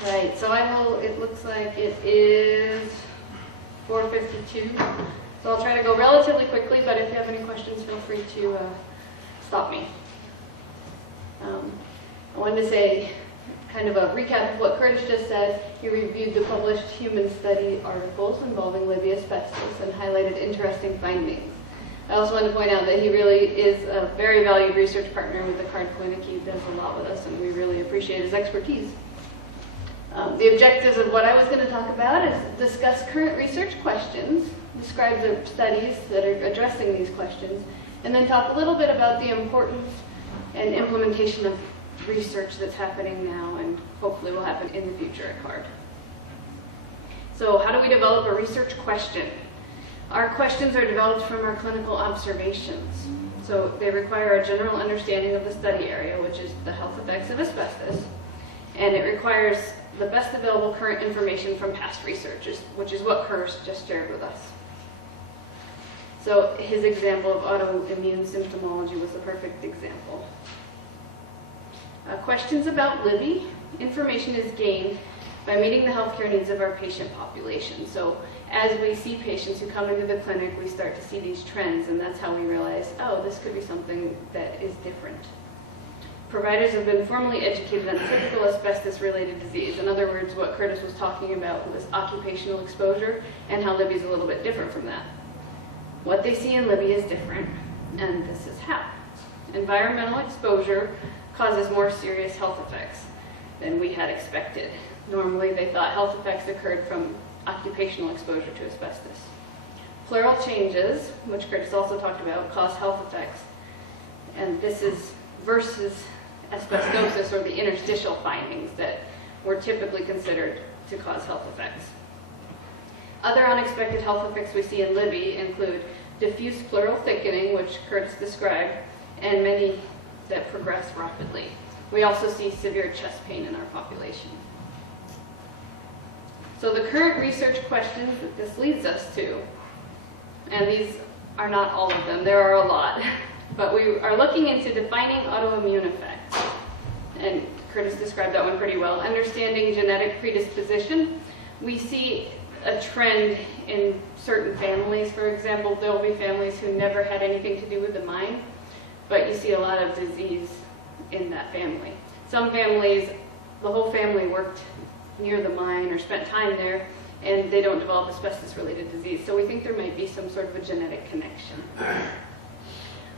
Right, so it looks like it is 4:52. So I'll try to go relatively quickly, but if you have any questions, feel free to stop me. I wanted to say kind of a recap of what Curtis just said. He reviewed the published human study articles involving Libby asbestos and highlighted interesting findings. I also want to point out that he really is a very valued research partner with the CARD Clinic. He does a lot with us, and we really appreciate his expertise. The objectives of what I was going to talk about is discuss current research questions, describe the studies that are addressing these questions, and then talk a little bit about the importance and implementation of research that's happening now and hopefully will happen in the future at CARD. So how do we develop a research question? Our questions are developed from our clinical observations. So they require a general understanding of the study area, which is the health effects of asbestos, and it requires the best available current information from past researchers, which is what Curtis just shared with us. So his example of autoimmune symptomology was the perfect example. Questions about Libby. Information is gained by meeting the healthcare needs of our patient population. So as we see patients who come into the clinic, we start to see these trends, and that's how we realize, oh, this could be something that is different. Providers have been formally educated on typical asbestos-related disease. In other words, what Curtis was talking about was occupational exposure, and how Libby is a little bit different from that. What they see in Libby is different, and this is how. Environmental exposure causes more serious health effects than we had expected. Normally, they thought health effects occurred from occupational exposure to asbestos. Pleural changes, which Curtis also talked about, cause health effects, and this is versus asbestosis, or the interstitial findings that were typically considered to cause health effects. Other unexpected health effects we see in Libby include diffuse pleural thickening, which Curtis described, and many that progress rapidly. We also see severe chest pain in our population. So the current research questions that this leads us to, and these are not all of them, there are a lot, but we are looking into defining autoimmune effects. And Curtis described that one pretty well. Understanding genetic predisposition. We see a trend in certain families. For example, there will be families who never had anything to do with the mine, but you see a lot of disease in that family. Some families, the whole family worked near the mine or spent time there, and they don't develop asbestos-related disease. So we think there might be some sort of a genetic connection.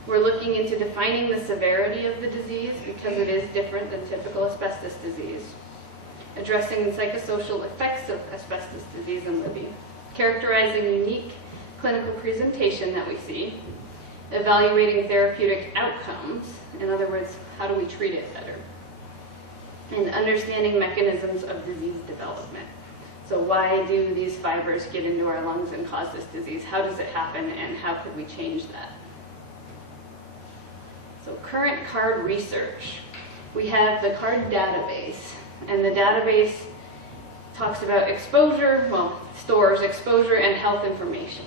We're looking into defining the severity of the disease because it is different than typical asbestos disease. Addressing the psychosocial effects of asbestos disease in Libby. Characterizing unique clinical presentation that we see. Evaluating therapeutic outcomes. In other words, how do we treat it better? And understanding mechanisms of disease development. So why do these fibers get into our lungs and cause this disease? How does it happen, and how could we change that? So current CARD research. We have the CARD database, and the database talks about exposure, well, stores exposure and health information.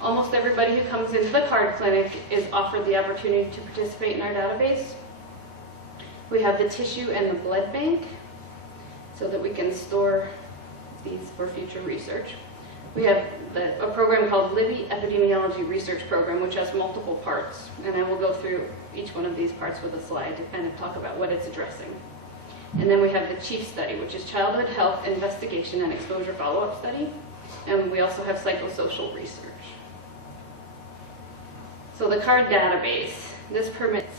Almost everybody who comes into the CARD clinic is offered the opportunity to participate in our database. We have the tissue and the blood bank so that we can store these for future research. We have a program called Libby Epidemiology Research Program, which has multiple parts, and I will go through each one of these parts with a slide to kind of talk about what it's addressing. And then we have the CHIEF study, which is Childhood Health Investigation and Exposure Follow-Up Study, and we also have psychosocial research. So the CARD database, this permits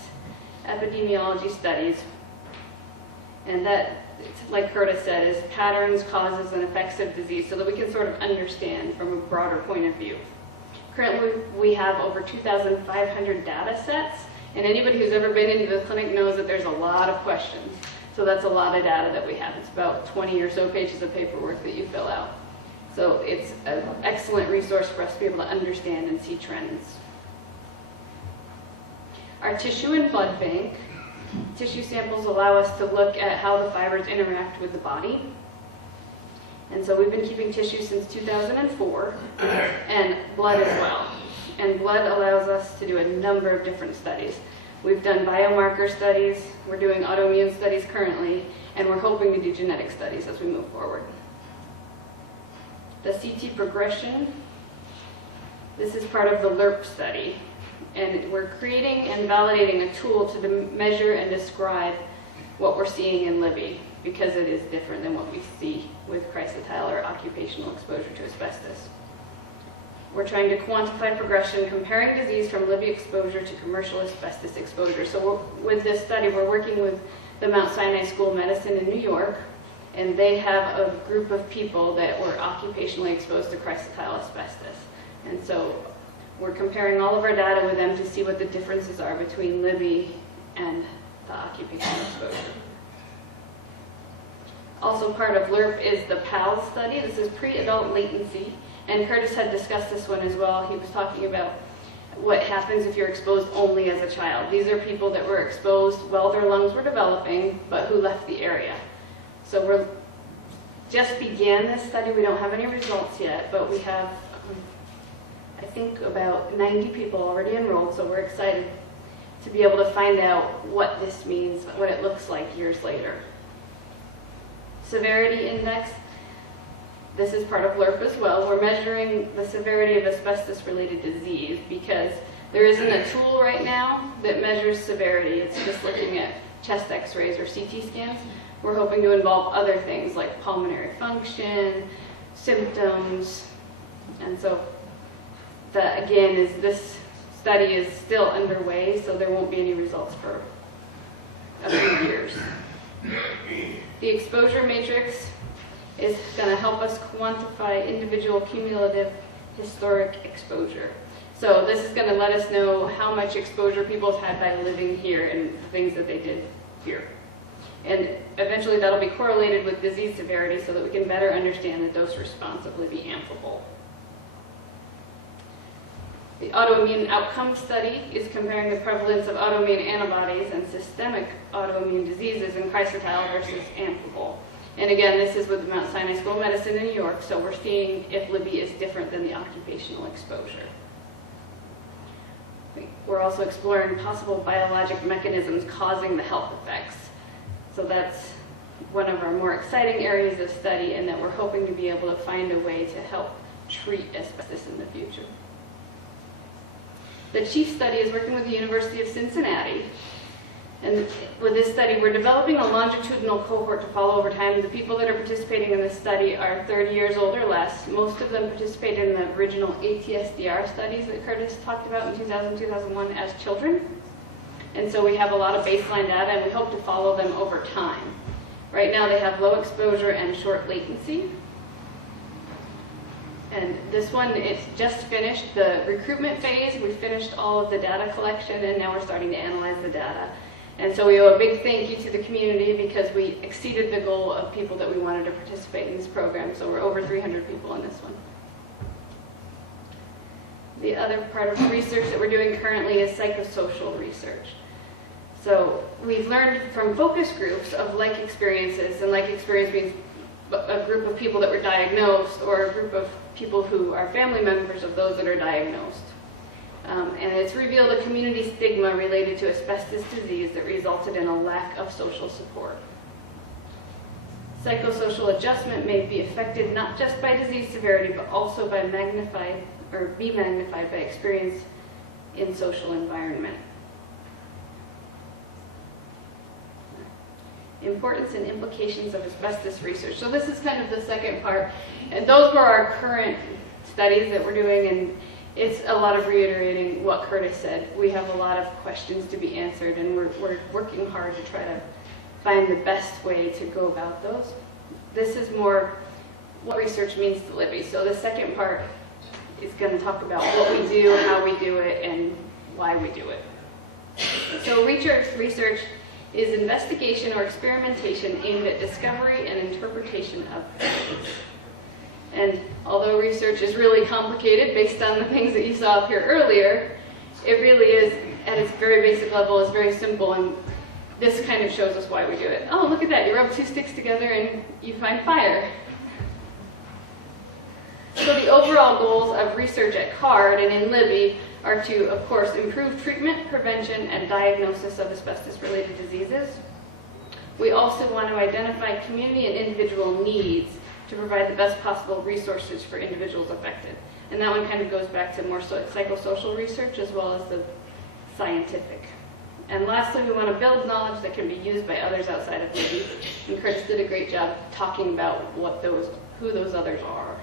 epidemiology studies, and that, like Curtis said, is patterns, causes, and effects of disease so that we can sort of understand from a broader point of view. Currently, we have over 2,500 data sets, and anybody who's ever been into the clinic knows that there's a lot of questions. So that's a lot of data that we have. It's about 20 or so pages of paperwork that you fill out. So it's an excellent resource for us to be able to understand and see trends. Our tissue and blood bank. Tissue samples allow us to look at how the fibers interact with the body. And so we've been keeping tissue since 2004, and blood as well. And blood allows us to do a number of different studies. We've done biomarker studies, we're doing autoimmune studies currently, and we're hoping to do genetic studies as we move forward. The CT progression, this is part of the LLP study. And we're creating and validating a tool to measure and describe what we're seeing in Libby, because it is different than what we see with chrysotile or occupational exposure to asbestos. We're trying to quantify progression, comparing disease from Libby exposure to commercial asbestos exposure. So with this study, we're working with the Mount Sinai School of Medicine in New York, and they have a group of people that were occupationally exposed to chrysotile asbestos. And so we're comparing all of our data with them to see what the differences are between Libby and the occupational exposure. Also part of LLP is the PAL study. This is pre-adult latency And Curtis had discussed this one as well. He was talking about what happens if you're exposed only as a child. These are people that were exposed while their lungs were developing, but who left the area. So we're just began this study. We don't have any results yet, but we have, I think, about 90 people already enrolled, so we're excited to be able to find out what this means, what it looks like years later. Severity index. This is part of LLP as well. We're measuring the severity of asbestos-related disease because there isn't a tool right now that measures severity. It's just looking at chest x-rays or CT scans. We're hoping to involve other things like pulmonary function, symptoms, and so that again is this study is still underway, so there won't be any results for a few years. The exposure matrix is going to help us quantify individual cumulative historic exposure. So this is going to let us know how much exposure people have had by living here and the things that they did here. And eventually that'll be correlated with disease severity so that we can better understand the dose response of Libby amphibole. The autoimmune outcome study is comparing the prevalence of autoimmune antibodies and systemic autoimmune diseases in chrysotile versus amphibole. And again, this is with the Mount Sinai School of Medicine in New York, so we're seeing if Libby is different than the occupational exposure. We're also exploring possible biologic mechanisms causing the health effects. So that's one of our more exciting areas of study, and that we're hoping to be able to find a way to help treat asbestos in the future. The chief study is working with the University of Cincinnati. And with this study, we're developing a longitudinal cohort to follow over time. The people that are participating in this study are 30 years old or less. Most of them participated in the original ATSDR studies that Curtis talked about in 2000-2001 as children. And so we have a lot of baseline data, and we hope to follow them over time. Right now they have low exposure and short latency. And this one, it's just finished the recruitment phase. We finished all of the data collection, and now we're starting to analyze the data. And so we owe a big thank you to the community because we exceeded the goal of people that we wanted to participate in this program. So we're over 300 people in this one. The other part of the research that we're doing currently is psychosocial research. So we've learned from focus groups of like experiences, and like experience means a group of people that were diagnosed or a group of people who are family members of those that are diagnosed. And it's revealed a community stigma related to asbestos disease that resulted in a lack of social support. Psychosocial adjustment may be affected not just by disease severity, but also by magnified by experience in social environment. Importance and implications of asbestos research. So this is kind of the second part. And those were our current studies that we're doing, and it's a lot of reiterating what Curtis said. We have a lot of questions to be answered, and we're working hard to try to find the best way to go about those. This is more what research means to Libby. So the second part is going to talk about what we do, how we do it, and why we do it. So research is investigation or experimentation aimed at discovery and interpretation of facts. And although research is really complicated based on the things that you saw up here earlier, it really is, at its very basic level, is very simple, and this kind of shows us why we do it. Oh, look at that, you rub two sticks together and you find fire. So the overall goals of research at CARD and in Libby are to, of course, improve treatment, prevention, and diagnosis of asbestos-related diseases. We also want to identify community and individual needs to provide the best possible resources for individuals affected. And that one kind of goes back to more psychosocial research as well as the scientific. And lastly, we want to build knowledge that can be used by others outside of Libby. And Curtis did a great job talking about who those others are.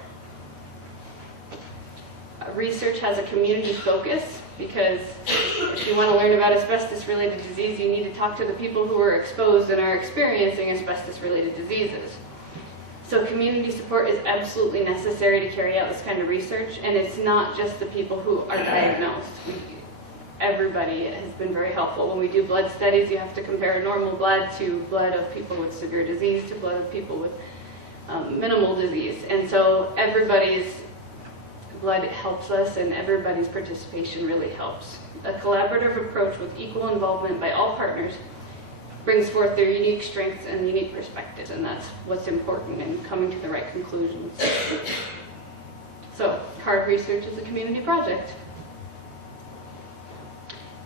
Research has a community focus because if you want to learn about asbestos-related disease, you need to talk to the people who are exposed and are experiencing asbestos-related diseases. So community support is absolutely necessary to carry out this kind of research, and it's not just the people who are diagnosed. Everybody has been very helpful. When we do blood studies, you have to compare normal blood to blood of people with severe disease to blood of people with minimal disease. And so everybody's blood helps us, and everybody's participation really helps. A collaborative approach with equal involvement by all partners brings forth their unique strengths and unique perspectives, and that's what's important in coming to the right conclusions. So, CARD research is a community project.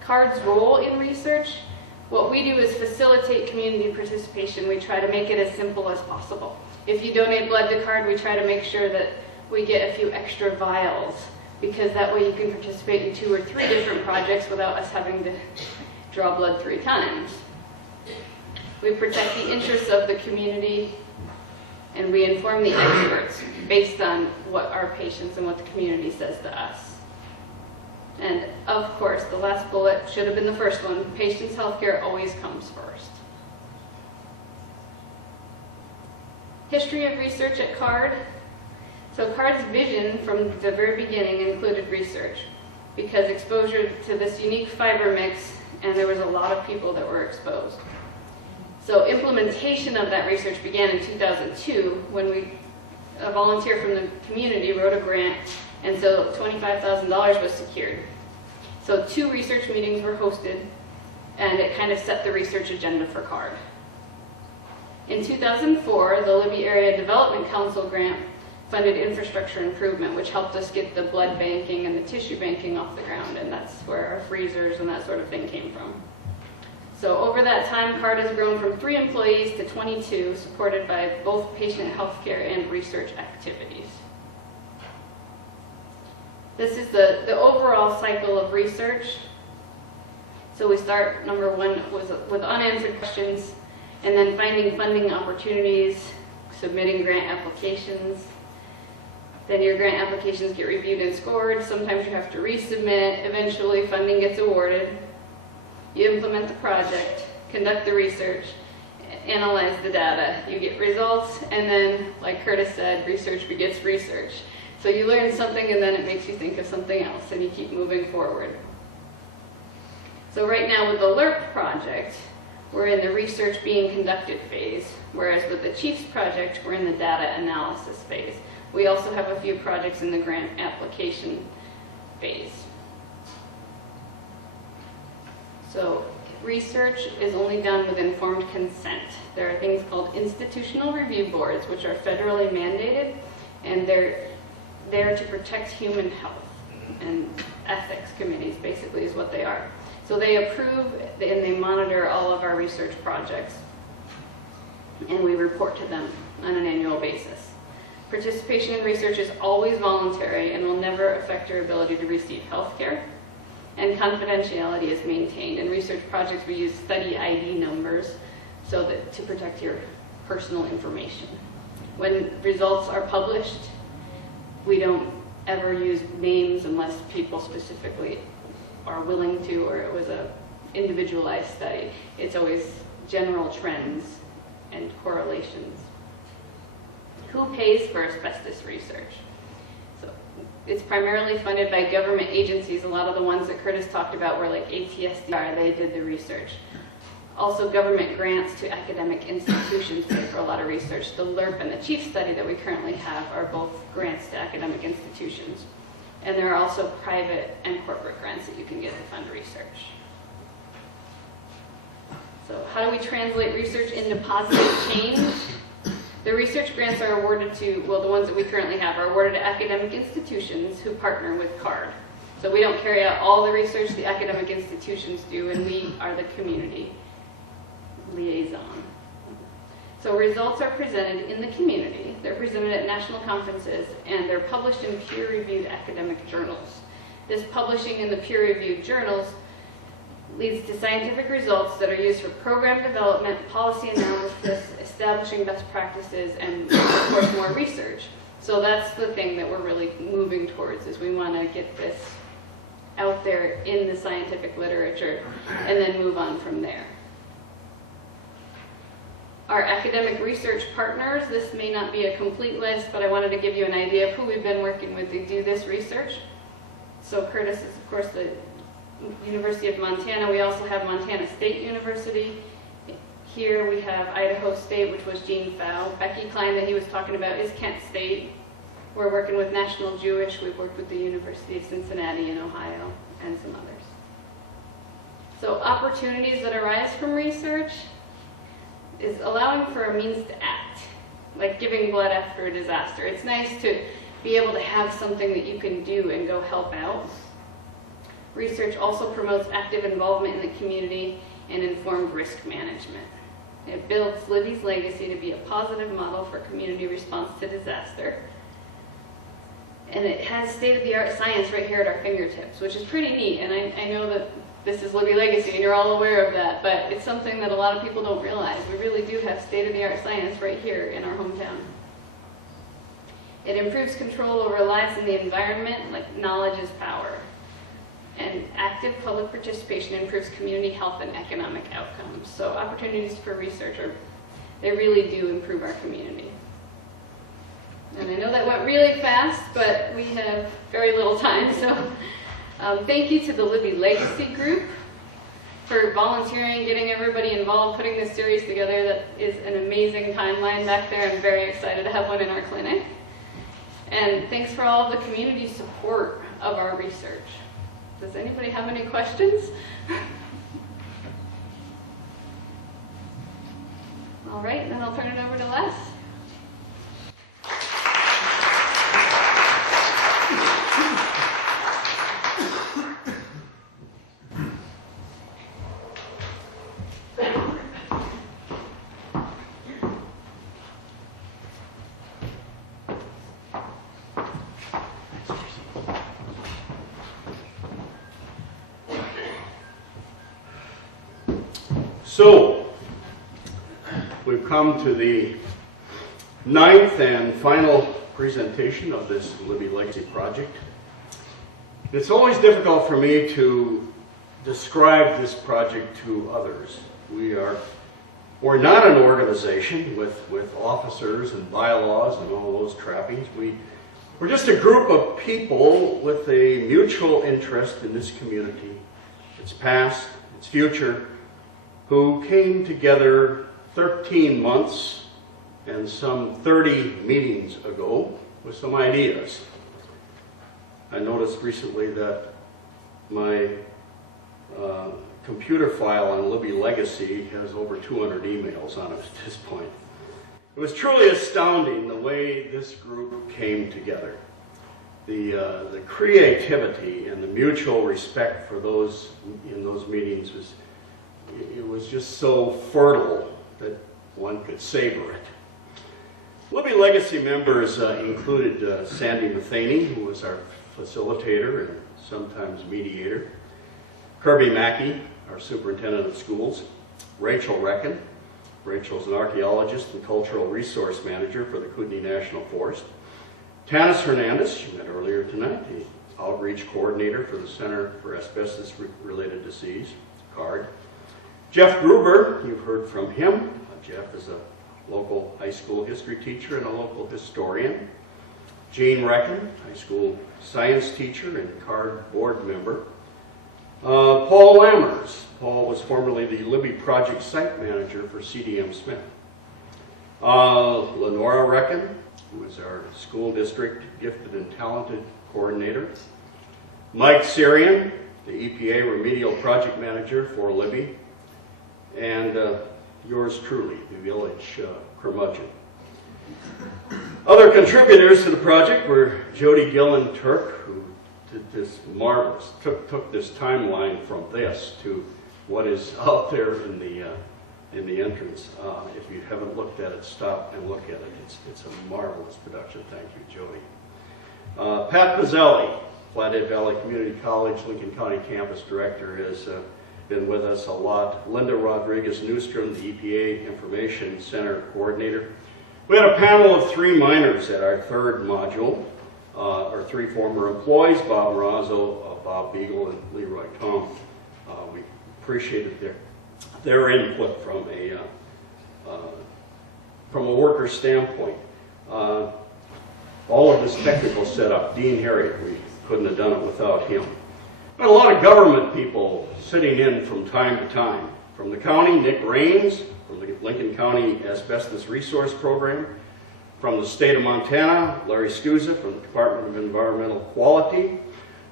CARD's role in research, what we do is facilitate community participation. We try to make it as simple as possible. If you donate blood to CARD, we try to make sure that we get a few extra vials, because that way you can participate in 2 or 3 different projects without us having to draw blood 3 times. We protect the interests of the community, and we inform the experts based on what our patients and what the community says to us. And of course, the last bullet should have been the first one. Patients' healthcare always comes first. History of research at CARD. So CARD's vision from the very beginning included research, because exposure to this unique fiber mix, and there was a lot of people that were exposed. So implementation of that research began in 2002 when a volunteer from the community wrote a grant, and so $25,000 was secured. So 2 research meetings were hosted, and it kind of set the research agenda for CARD. In 2004, the Libby Area Development Council grant funded infrastructure improvement, which helped us get the blood banking and the tissue banking off the ground, and that's where our freezers and that sort of thing came from. So over that time, CARD has grown from 3 employees to 22, supported by both patient healthcare and research activities. This is the overall cycle of research. So we start, number 1, with unanswered questions, and then finding funding opportunities, submitting grant applications. Then your grant applications get reviewed and scored. Sometimes you have to resubmit. Eventually, funding gets awarded. You implement the project, conduct the research, analyze the data. You get results, and then, like Curtis said, research begets research. So you learn something, and then it makes you think of something else, and you keep moving forward. So right now with the LLP project, we're in the research being conducted phase, whereas with the Chiefs project, we're in the data analysis phase. We also have a few projects in the grant application phase. So research is only done with informed consent. There are things called institutional review boards, which are federally mandated, and they're there to protect human health. And ethics committees, basically, is what they are. So they approve and they monitor all of our research projects, and we report to them on an annual basis. Participation in research is always voluntary and will never affect your ability to receive health care. And confidentiality is maintained. In research projects, we use study ID numbers so that to protect your personal information. When results are published, we don't ever use names unless people specifically are willing to, or it was a individualized study. It's always general trends and correlations. Who pays for asbestos research? So it's primarily funded by government agencies. A lot of the ones that Curtis talked about were like ATSDR, they did the research. Also government grants to academic institutions pay for a lot of research. The LLP and the Chief study that we currently have are both grants to academic institutions. And there are also private and corporate grants that you can get to fund research. So how do we translate research into positive change? The research grants are awarded to, well, the ones that we currently have are awarded to academic institutions who partner with CARD. So we don't carry out all the research, the academic institutions do, and we are the community liaison. So results are presented in the community. They're presented at national conferences, and they're published in peer-reviewed academic journals. This publishing in the peer-reviewed journals leads to scientific results that are used for program development, policy analysis, establishing best practices, and of course more research. So that's the thing that we're really moving towards, is we want to get this out there in the scientific literature and then move on from there. Our academic research partners, this may not be a complete list, but I wanted to give you an idea of who we've been working with to do this research. So Curtis is, of course, the University of Montana. We also have Montana State University. Here we have Idaho State, which was Gene Fow. Becky Klein that he was talking about is Kent State. We're working with National Jewish. We've worked with the University of Cincinnati in Ohio and some others. So opportunities that arise from research is allowing for a means to act, like giving blood after a disaster. It's nice to be able to have something that you can do and go help out. Research also promotes active involvement in the community and informed risk management. It builds Libby's legacy to be a positive model for community response to disaster. And it has state-of-the-art science right here at our fingertips, which is pretty neat. And I know that this is Libby Legacy, and you're all aware of that, but it's something that a lot of people don't realize. We really do have state-of-the-art science right here in our hometown. It improves control over lives and the environment, like knowledge is power. And active public participation improves community health and economic outcomes. So opportunities for research they really do improve our community. And I know that went really fast, but we have very little time. So thank you to the Libby Legacy Group for volunteering, getting everybody involved, putting this series together. That is an amazing timeline back there. I'm very excited to have one in our clinic. And thanks for all of the community support of our research. Does anybody have any questions? All right, then I'll turn it over to Les. So, we've come to the 9th and final presentation of this Libby Legacy project. It's always difficult for me to describe this project to others. We're not an organization with officers and bylaws and all those trappings. We're just a group of people with a mutual interest in this community, its past, its future, who came together 13 months and some 30 meetings ago with some ideas. I noticed recently that my computer file on Libby Legacy has over 200 emails on it at this point. It was truly astounding the way this group came together. The creativity and the mutual respect for those in those meetings was just so fertile that one could savor it. Libby Legacy members included Sandy Matheny, who was our facilitator and sometimes mediator, Kirby Mackey, our superintendent of schools, Rachel Reckon. Rachel's an archaeologist and cultural resource manager for the Kootenai National Forest, Tanis Hernandez, you met earlier tonight, the outreach coordinator for the Center for Asbestos-Related Disease, CARD. Jeff Gruber, you've heard from him. Jeff is a local high school history teacher and a local historian. Jean Reckon, high school science teacher and CARD board member. Paul Lammers. Paul was formerly the Libby project site manager for CDM Smith. Lenora Reckon, who is our school district gifted and talented coordinator. Mike Syrian, the EPA remedial project manager for Libby. And yours truly, the village curmudgeon. Other contributors to the project were Jody Gillen Turk, who did this marvelous, took this timeline from this to what is out there in the entrance. If you haven't looked at it, stop and look at it. It's a marvelous production. Thank you, Jody. Pat Pizzelli, Flathead Valley Community College, Lincoln County Campus Director, has been with us a lot. Linda Rodriguez-Newstrom, the EPA Information Center Coordinator. We had a panel of 3 minors at our 3rd module, our 3 former employees, Bob Marazzo, Bob Beagle, and Leroy Tom. We appreciated their input from a worker standpoint. All of this technical setup, Dean Harriet, we couldn't have done it without him. But a lot of government people sitting in from time to time. From the county, Nick Raines, from the Lincoln County Asbestos Resource Program. From the state of Montana, Larry Scusa from the Department of Environmental Quality.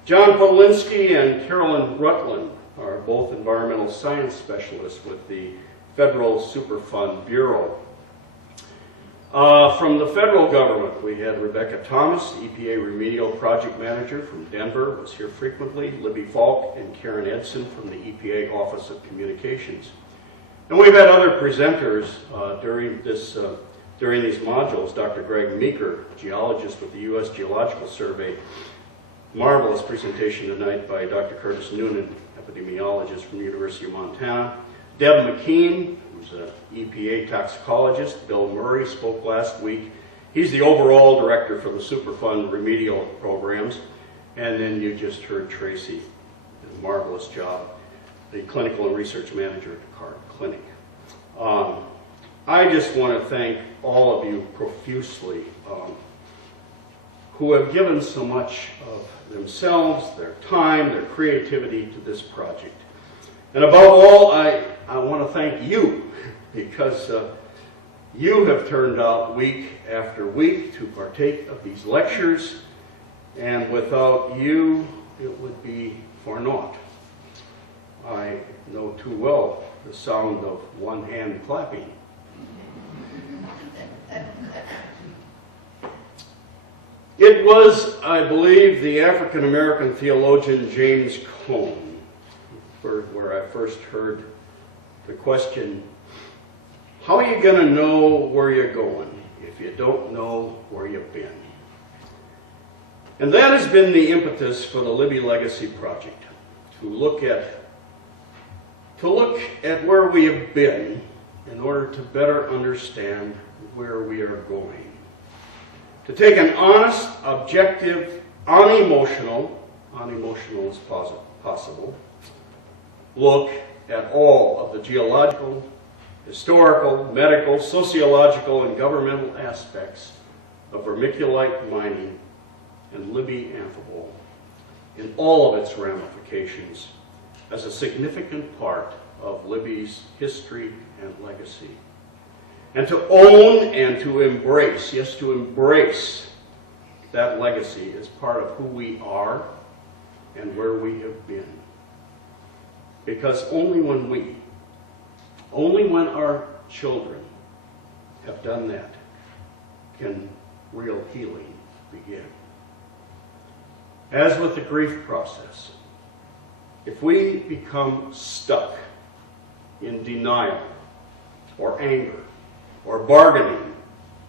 John Podolinsky and Carolyn Rutland are both environmental science specialists with the Federal Superfund Bureau. From the federal government, we had Rebecca Thomas, EPA Remedial Project Manager from Denver, was here frequently, Libby Falk and Karen Edson from the EPA Office of Communications. And we've had other presenters during these modules. Dr. Greg Meeker, geologist with the U.S. Geological Survey. Marvelous presentation tonight by Dr. Curtis Noonan, epidemiologist from the University of Montana. Deb McKean, who's an EPA toxicologist. Bill Murray spoke last week. He's the overall director for the Superfund remedial programs. And then you just heard Tracy, did a marvelous job, the clinical and research manager at the Card Clinic. I just want to thank all of you profusely who have given so much of themselves, their time, their creativity to this project. And above all, I want to thank you because you have turned out week after week to partake of these lectures, and without you, it would be for naught. I know too well the sound of one hand clapping. It was, I believe, the African-American theologian James Cone where I first heard the question, how are you going to know where you're going if you don't know where you've been? And that has been the impetus for the Libby Legacy Project, to look at where we have been in order to better understand where we are going. To take an honest, objective, unemotional as possible, look at all of the geological, historical, medical, sociological, and governmental aspects of vermiculite mining and Libby amphibole in all of its ramifications as a significant part of Libby's history and legacy. And to own and to embrace, yes, to embrace that legacy as part of who we are and where we have been. Because only when our children have done that, can real healing begin. As with the grief process, if we become stuck in denial or anger or bargaining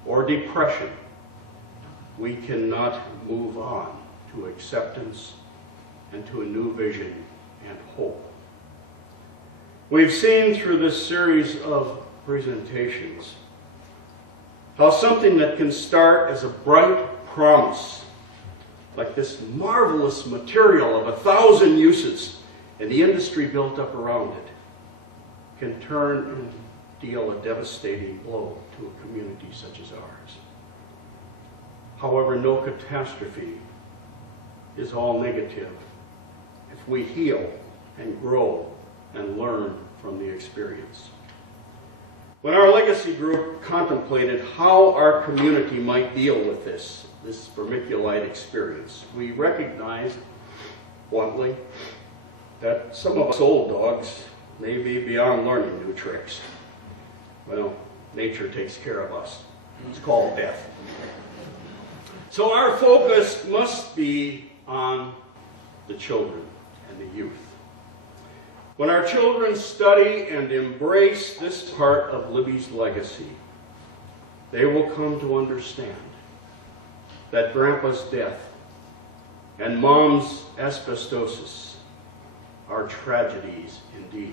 or depression, we cannot move on to acceptance and to a new vision and hope. We've seen through this series of presentations how something that can start as a bright promise, like this marvelous material of 1,000 uses and the industry built up around it, can turn and deal a devastating blow to a community such as ours. However, no catastrophe is all negative if we heal and grow and learn from the experience. When our legacy group contemplated how our community might deal with this vermiculite experience, we recognized, bluntly, that some of us old dogs may be beyond learning new tricks. Well, nature takes care of us. It's called death. So our focus must be on the children and the youth. When our children study and embrace this part of Libby's legacy, they will come to understand that Grandpa's death and Mom's asbestosis are tragedies indeed.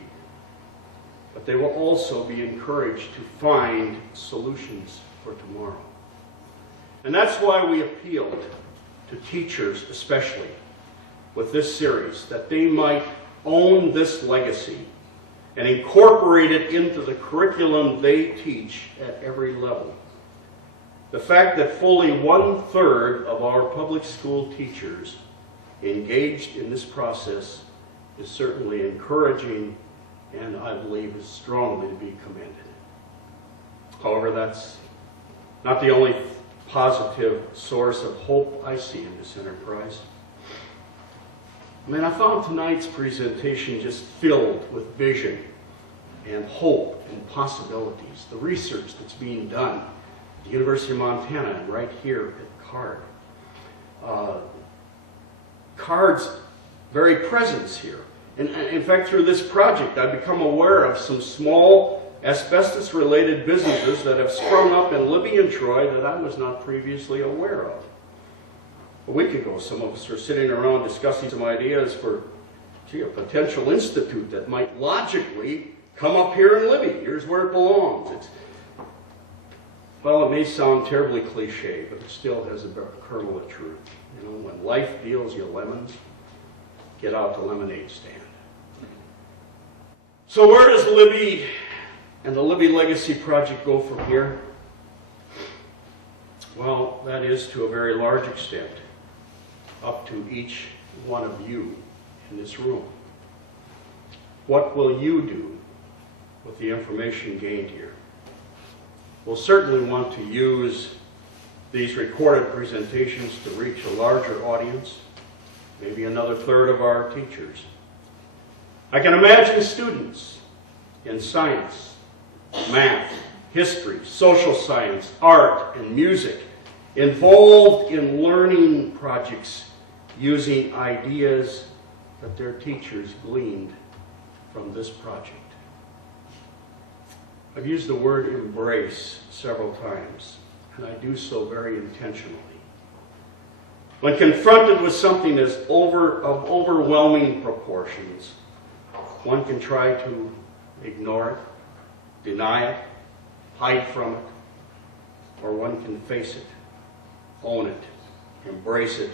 But they will also be encouraged to find solutions for tomorrow. And that's why we appealed to teachers especially with this series, that they might own this legacy and incorporate it into the curriculum they teach at every level. The fact that fully 1/3 of our public school teachers engaged in this process is certainly encouraging, and I believe is strongly to be commended. However, that's not the only positive source of hope I see in this enterprise. I mean, I found tonight's presentation just filled with vision and hope and possibilities. The research that's being done at the University of Montana and right here at CARD. CARD's very presence here. And in fact, through this project, I've become aware of some small asbestos-related businesses that have sprung up in Libby and Troy that I was not previously aware of. A week ago, some of us were sitting around discussing some ideas for, a potential institute that might logically come up here in Libby. Here's where it belongs. Well, it may sound terribly cliche, but it still has a kernel of truth. You know, when life deals you lemons, get out the lemonade stand. So where does Libby and the Libby Legacy Project go from here? Well, that is to a very large extent up to each one of you in this room. What will you do with the information gained here? We'll certainly want to use these recorded presentations to reach a larger audience, maybe another third of our teachers. I can imagine students in science, math, history, social science, art, and music involved in learning projects using ideas that their teachers gleaned from this project. I've used the word embrace several times, and I do so very intentionally. When confronted with something of overwhelming proportions, one can try to ignore it, deny it, hide from it, or one can face it, own it, embrace it,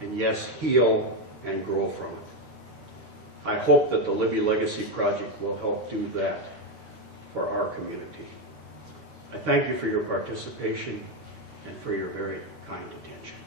and yes, heal and grow from it. I hope that the Libby Legacy Project will help do that for our community. I thank you for your participation and for your very kind attention.